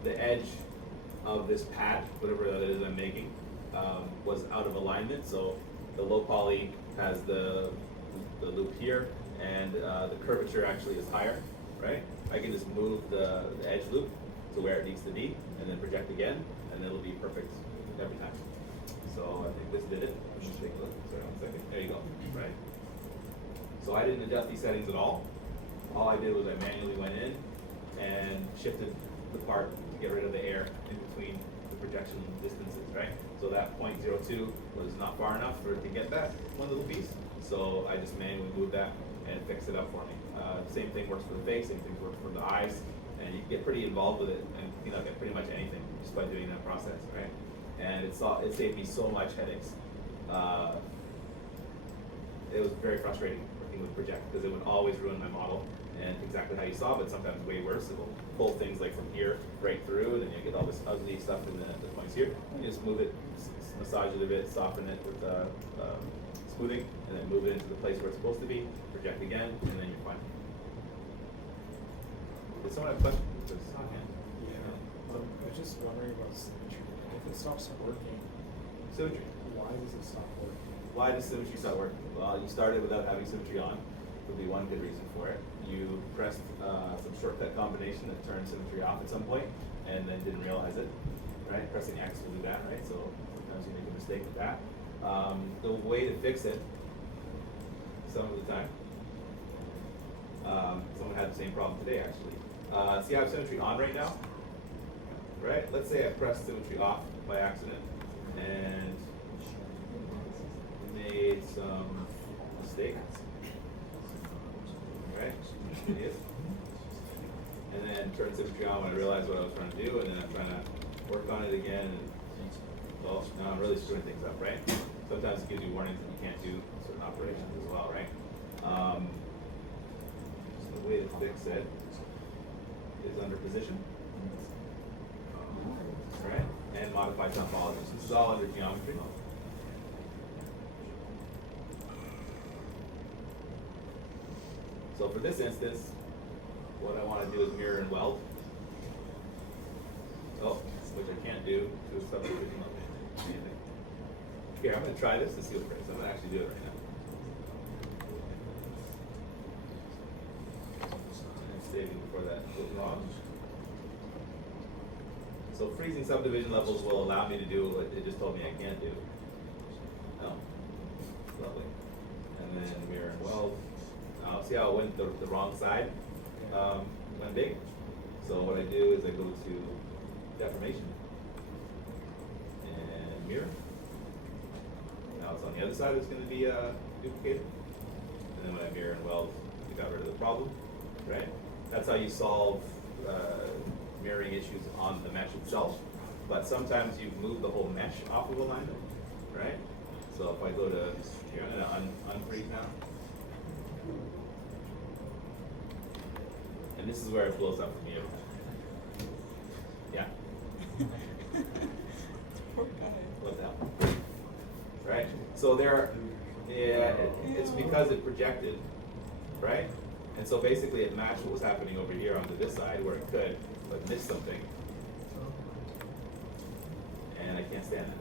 the edge of this pad, whatever that is I'm making, was out of alignment, so the low poly has the loop here, and the curvature actually is higher, right? I can just move the edge loop to where it needs to be, and then project again, and it'll be perfect every time. So I think this did it. Let's just take a look. Sorry, 1 second. There you go. Right. So I didn't adjust these settings at all. All I did was I manually went in and shifted the part to get rid of the air in between the projection distances, right? So that 0.02 was not far enough for it to get that one little piece. So I just manually moved that and fixed it up for me. Same thing works for the face, same thing works for the eyes, and you can get pretty involved with it and clean up pretty much anything just by doing that process, right? And it saved me so much headaches. It was very frustrating working with project because it would always ruin my model, and exactly how you saw, but sometimes way worse. It will pull things like from here right through, and then you get all this ugly stuff in the points here. You just move it, massage it a bit, soften it with smoothing, and then move it into the place where it's supposed to be, project again, and then you're fine. Does someone have a question? Yeah. I was just wondering about symmetry. If it stops working, Symmetry. why does it stop working? Why does symmetry stop working? Well, you started without having symmetry on. Would be one good reason for it. You pressed some shortcut combination that turned symmetry off at some point, and then didn't realize it. Right? Pressing X will do that. Right? So sometimes you make a mistake with that. The way to fix it, some of the time. Someone had the same problem today, actually. See, I have symmetry on right now. Right? Let's say I pressed symmetry off by accident and made some mistake. Right? Idiot. And then turned symmetry on when I realized what I was trying to do, and then I'm trying to work on it again. And, well, now I'm really screwing things up, right? Sometimes it gives you warnings that you can't do certain operations as well, right? So the way to fix it is under position. Right? And modify topology. So this is all under geometry. So for this instance, what I want to do is mirror and weld. Oh, which I can't do to a subdivision level. Anything. Here, I'm going to try this and see what breaks. I'm going to actually do it right now. And saving before that goes wrong. So freezing subdivision levels will allow me to do what it just told me I can't do. Oh, lovely. And then mirror and weld. See how it went the wrong side? Went big. So what I do is I go to deformation and mirror. Now it's on the other side, it's going to be duplicated. And then when I mirror and weld, I got rid of the problem, right? That's how you solve mirroring issues on the mesh itself. But sometimes you move the whole mesh off of alignment, right? So if I go to here, I'm gonna unfreeze now. And this is where it blows up for me. Yeah. Poor guy. What the hell? Right? So it's because it projected, right? And so basically it matched what was happening over here onto this side where it could, but missed something. And I can't stand it.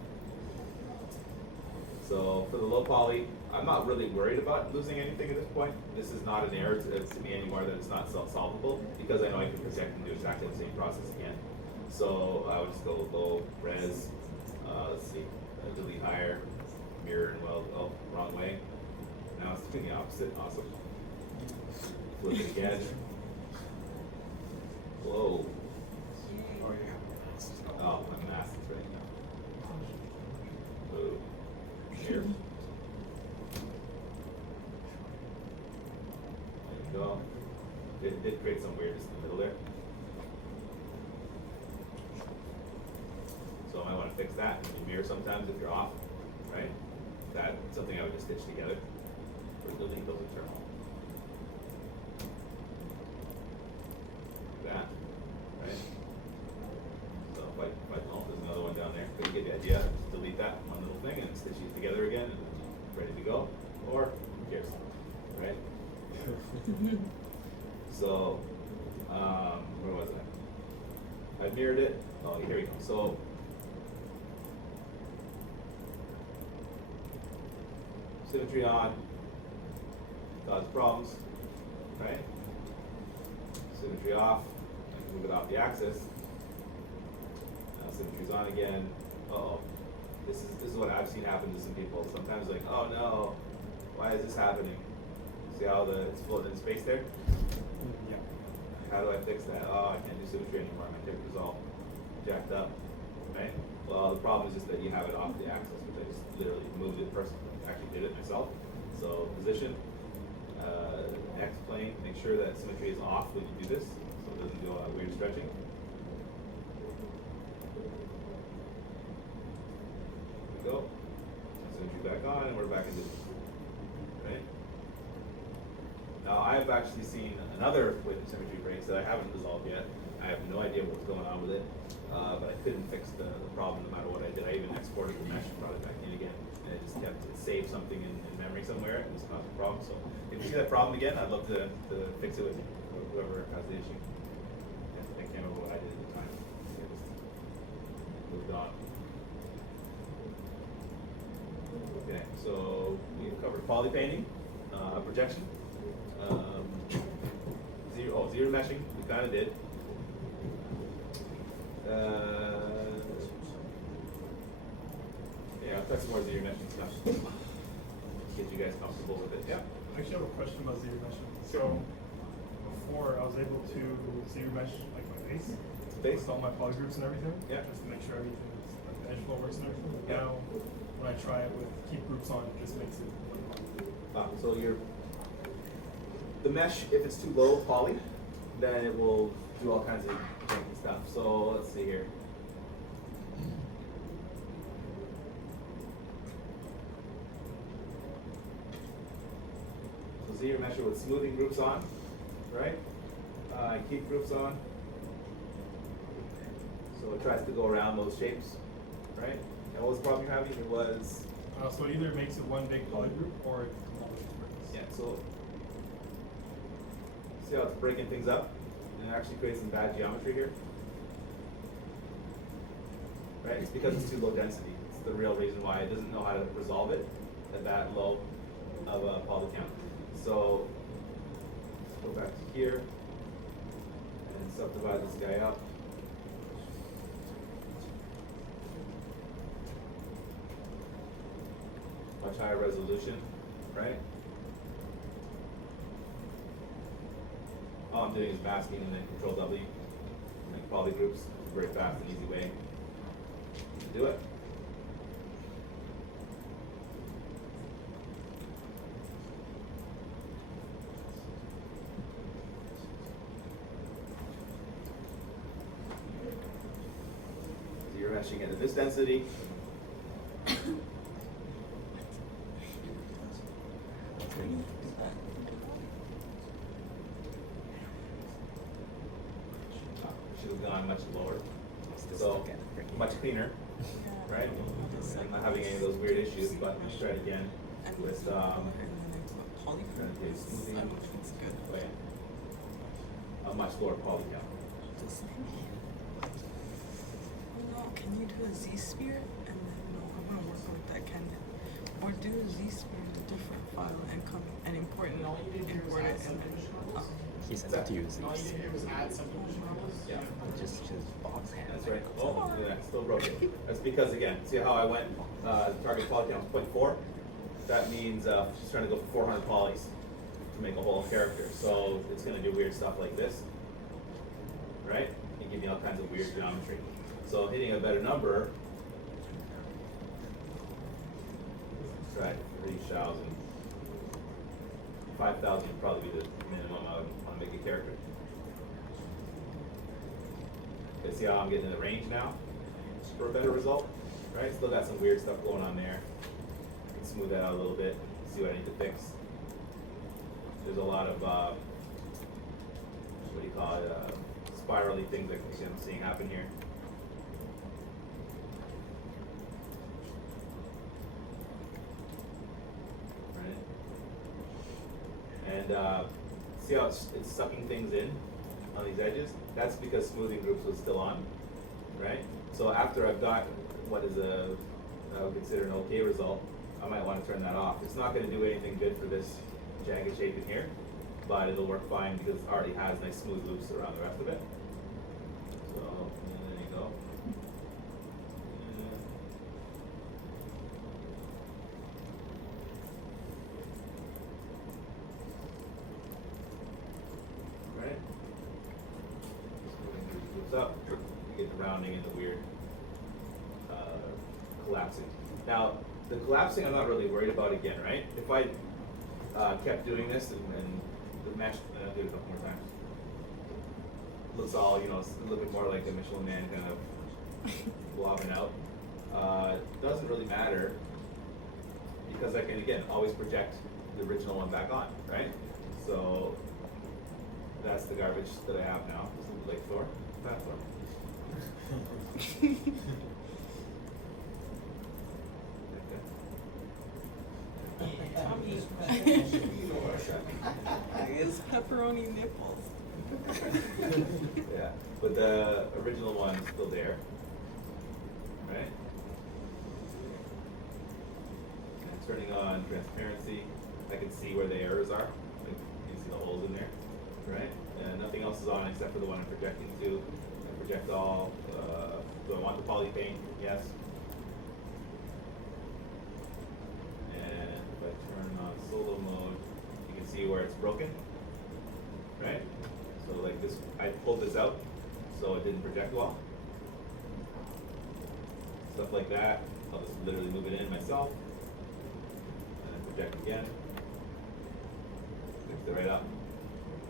So for the low poly, I'm not really worried about losing anything at this point. This is not an error to me anymore that it's not solvable because I know I can project and do exactly the same process again. So I would just go low res, let's see, delete higher, mirror and well, wrong way. Now it's doing the opposite, awesome. Flip it again. Whoa. Oh, my mask is right now. Ooh. Here. There you go. It did create some weirdness in the middle there. So I might want to fix that. You mirror sometimes if you're off, right? That's something I would just stitch together. Or delete those internal. That, right? So if I there's another one down there. But you get the idea. Just delete that one little thing and stitch these together again and ready to go. Or who cares, right? So, where was I? I mirrored it. Oh, here we go. So, symmetry on, cause problems, right? Symmetry off, I can move it off the axis. Now symmetry's on again. Uh-oh. This is what I've seen happen to some people. Sometimes like, oh no, why is this happening? See how it's floating in space there? Yeah. How do I fix that? Oh, I can't do symmetry anymore. My tip is all jacked up, right? Well, the problem is just that you have it off the axis, which I just literally moved it personally. Actually did it myself. So position, X plane, make sure that symmetry is off when you do this, so it doesn't do a lot of weird stretching. There we go. Symmetry back on, and we're back into this. Right? Now I've actually seen another with symmetry breaks that I haven't resolved yet. I have no idea what's going on with it, but I couldn't fix the problem no matter what I did. I even exported the mesh and brought it back in again. And it just kept it saved something in memory somewhere and it's causing a problem. So if you see that problem again, I'd love to fix it with whoever has the issue. I can't remember what I did at the time. I just moved on. Okay, so we've covered poly painting, projection, zero meshing, we kind of did. Yeah, I'll cut some more zero meshing stuff. Get you guys comfortable with it. Yeah, I actually have a question about zero meshing. So before I was able to zero mesh like my base, with all my polygroups and everything. Yeah. Just to make sure everything is like the edge flow works and everything. Yeah. Now when I try it with keep groups on, it just makes it look So the mesh, if it's too low poly, then it will do all kinds of janky stuff. So let's see here. So zero mesher with smoothing groups on, right? Keep groups on. So it tries to go around those shapes, right? And what was the problem you're having? It was so either it makes it one big polygroup or it demolishes yeah, so see how it's breaking things up and it actually creates some bad geometry here? Right? It's because it's too low density. It's the real reason why it doesn't know how to resolve it at that low of a poly count. So go back to here and subdivide this guy up. Much higher resolution, right? All I'm doing is masking and then Control W, make poly groups. It's a very fast and easy way to do it. So you're meshing at this density. down much lower. Still So stuck at the freaking- much cleaner, right? I'm not having any of those weird issues, but let's try it again with and then I put polygon. trying to create smoothing. I don't know if it's good. Wait. A much lower poly count. Just no, can you do a Z-sphere? And then no, I'm gonna work with that candidate. Or do a Z-sphere in a different file and come and import it, import it, and then He sends it to you. So All you you did here was add some controls. Yeah. just box hand. That's right. Oh, look at that, still broken. That's because, again, see how I went, target poly count was 0.4? That means she's trying to go for 400 polys to make a whole character. So it's going to do weird stuff like this, right? And give you all kinds of weird geometry. So hitting a better number, let's try 3,000. 5,000 would probably be the minimum I would want to make a character. Okay, see how I'm getting in the range now for a better result, right? Still got some weird stuff going on there. Can smooth that out a little bit, see what I need to fix. There's a lot of, what do you call it, spirally things that I'm seeing happen here. Right? And see how it's sucking things in on these edges? That's because smoothing groups was still on, right? So after I've got what is I would consider an okay result, I might want to turn that off. It's not going to do anything good for this jagged shape in here, but it'll work fine because it already has nice smooth loops around the rest of it. So there you go. Right? Smoothing these loops up, you get the rounding and the weird collapsing. Now, the collapsing I'm not really worried about again, right? If I kept doing this and the mesh, do it a couple more times. Looks all, you know, a little bit more like a Michelin Man kind of blobbing out. Doesn't really matter because I can, again, always project the original one back on, right? So that's the garbage that I have now. Like Thor? Not Thor. Tommy. His pepperoni nipples. Yeah, but the original one's still there, right? And turning on transparency, I can see where the errors are. Like, you can see the holes in there, right? And nothing else is on except for the one I'm projecting to. I project all. Do I want the poly paint? Yes. And if I turn on solo mode, you can see where it's broken, right? So like this, I pulled this out so it didn't project well. Stuff like that, I'll just literally move it in myself. And then project again. Fix it right up,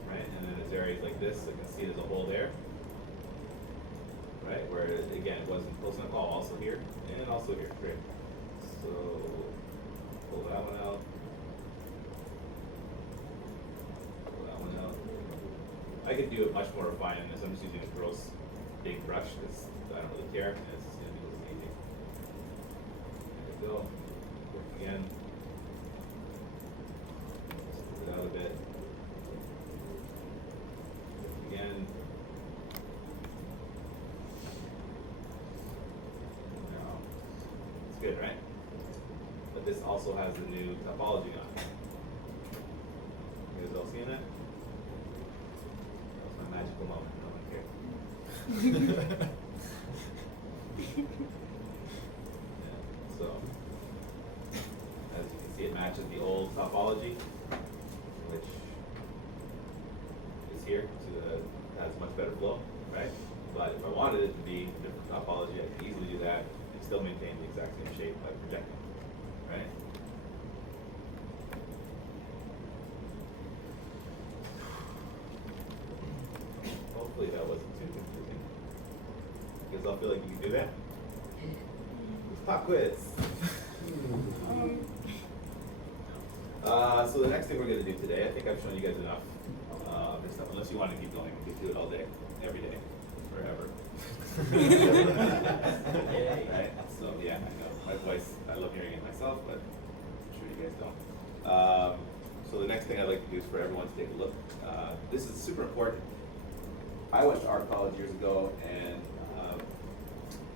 right? And then there's areas like this, I can see there's a hole there. Right, where again, it wasn't close enough, also here, and also here, great. So, pull that one out. Pull that one out. I could do it much more refined in this. I'm just using a gross big brush because I don't really care. And it's just gonna be easy. There we go. Work again. Smooth it out a bit. Work again. Now, it's good, right? But this also has the new topology on it. You guys all seeing that? My magical moment, no one cares. So, as you can see, it matches the old topology, which is here, so has much better flow, right? But if I wanted it to be a different topology, I could easily do that and still maintain the exact same shape by projecting, right? Hopefully that wasn't too confusing. Because I'll feel like you can do that. Pop quiz. So the next thing we're going to do today, I think I've shown you guys enough of this stuff. Unless you want to keep going, we can do it all day, every day, forever. Right? So yeah, I know. My voice, I love hearing it myself, but I'm sure you guys don't. So the next thing I'd like to do is for everyone to take a look. This is super important. I went to art college years ago, and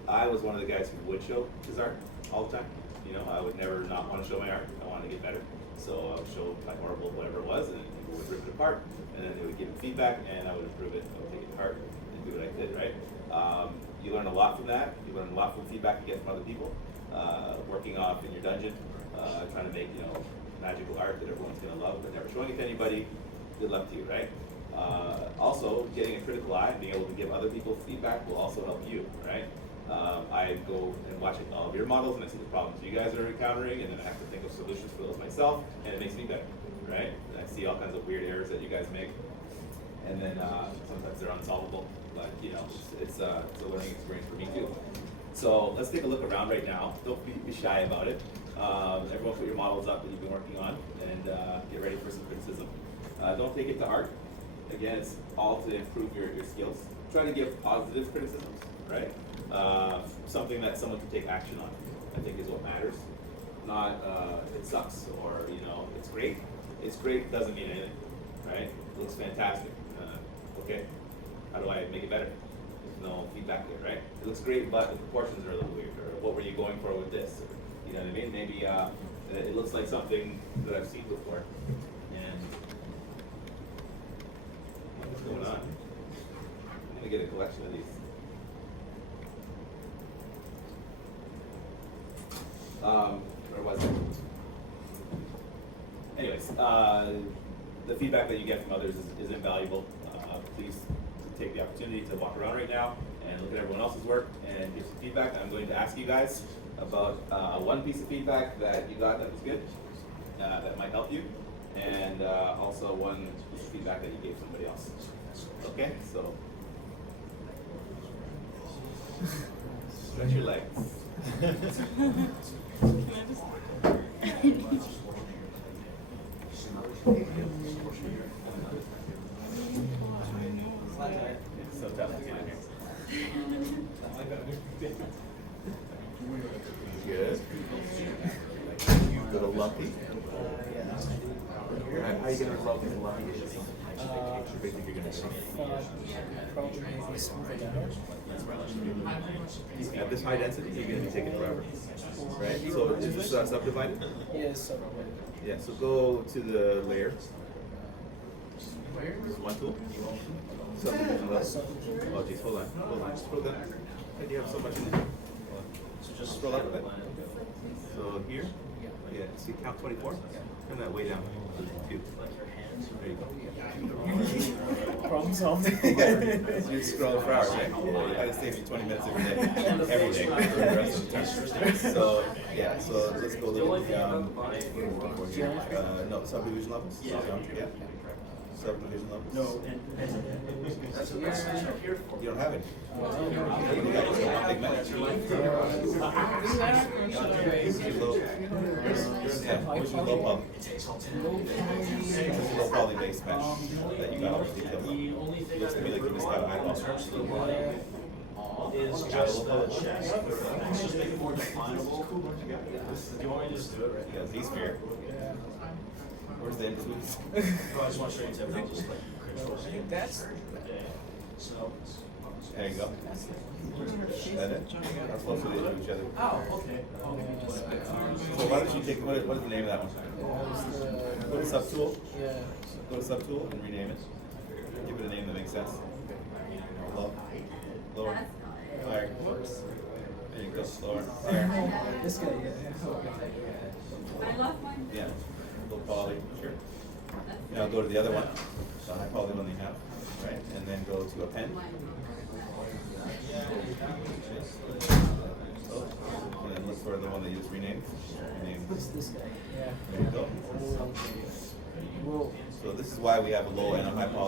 I was one of the guys who would show his art all the time. You know, I would never not want to show my art. I wanted to get better. So I would show my horrible whatever it was, and people would rip it apart, and then they would give me feedback, and I would improve it. I would take it apart and do what I did, right? You learn a lot from that. You learn a lot from feedback you get from other people. Working off in your dungeon, trying to make, you know, magical art that everyone's gonna love, but never showing it to anybody. Good luck to you, right? Also, getting a critical eye and being able to give other people feedback will also help you, right? I go and watch all of your models, and I see the problems you guys are encountering, and then I have to think of solutions for those myself, and it makes me better, right? And I see all kinds of weird errors that you guys make, and then sometimes they're unsolvable, but you know, it's a learning experience for me too. So let's take a look around right now. Don't be shy about it. Everyone put your models up that you've been working on, and get ready for some criticism. Don't take it to heart. Again, it's all to improve your skills. Try to give positive criticisms, right? Something that someone can take action on, I think, is what matters. Not it sucks, or you know, it's great. It's great doesn't mean anything, right? It looks fantastic. Okay, how do I make it better? There's no feedback there, right? It looks great, but the proportions are a little weird. Or what were you going for with this? Or, you know what I mean? Maybe it looks like something that I've seen before. And what's going on? I'm gonna get a collection of these. Where was it? Anyways, the feedback that you get from others is invaluable. Please take the opportunity to walk around right now and look at everyone else's work and give some feedback. I'm going to ask you guys about one piece of feedback that you got that was good, that might help you, and also one piece of feedback that you gave somebody else. Okay, so stretch your legs. Can I just? It's so tough to get in here. Good. A little lumpy. How are you going to resolve these lumpy issues? What do you think you're going to see? Probably maybe smooth it out. At this high density, you're going to be taking forever. Right? So is this subdivided? Yeah, so Yeah, so go to the layer. One tool. Subdivision level. Oh geez, hold on. Scroll down. Why do you have so much in there? So just scroll up a bit. So here, yeah, see count 24? Turn that way down. 2. There you go. problem solved. You scroll for hours, right? Yeah, it saves you 20 minutes every day for the rest of the time. So yeah, so let's go a little bit down. No, subdivision levels. Geometry, yeah. Subdivision levels. No, That's what I'm here for. You don't have it. You got one big mess. What's your low poly? What's your low poly base mesh that you got all the details on? Looks to me like you missed out on eyeball. is just the check. Let's just make it more definable. Do you want me to just do it right Yeah, Z-sphere. Where's the in-betweens? now? I just want to show you tip. I'll just like crisscross. I think that's So. There you go. Is that it? How close are they to each other? Oh, okay. So why don't you take, what is the name of that one? Go to subtool. yeah. Go to subtool and rename it. Give it a name that makes sense. Low. Lower. Higher. There you go. Lower. Higher. This guy, I lost mine. Yeah. Low poly. Sure. Now go to the other one. The high poly one they have. Right? And then go to a pen. And then look for the one that you just renamed. Rename. What's this guy? Yeah. There you go. Whoa. So this is why we have a low and a high poly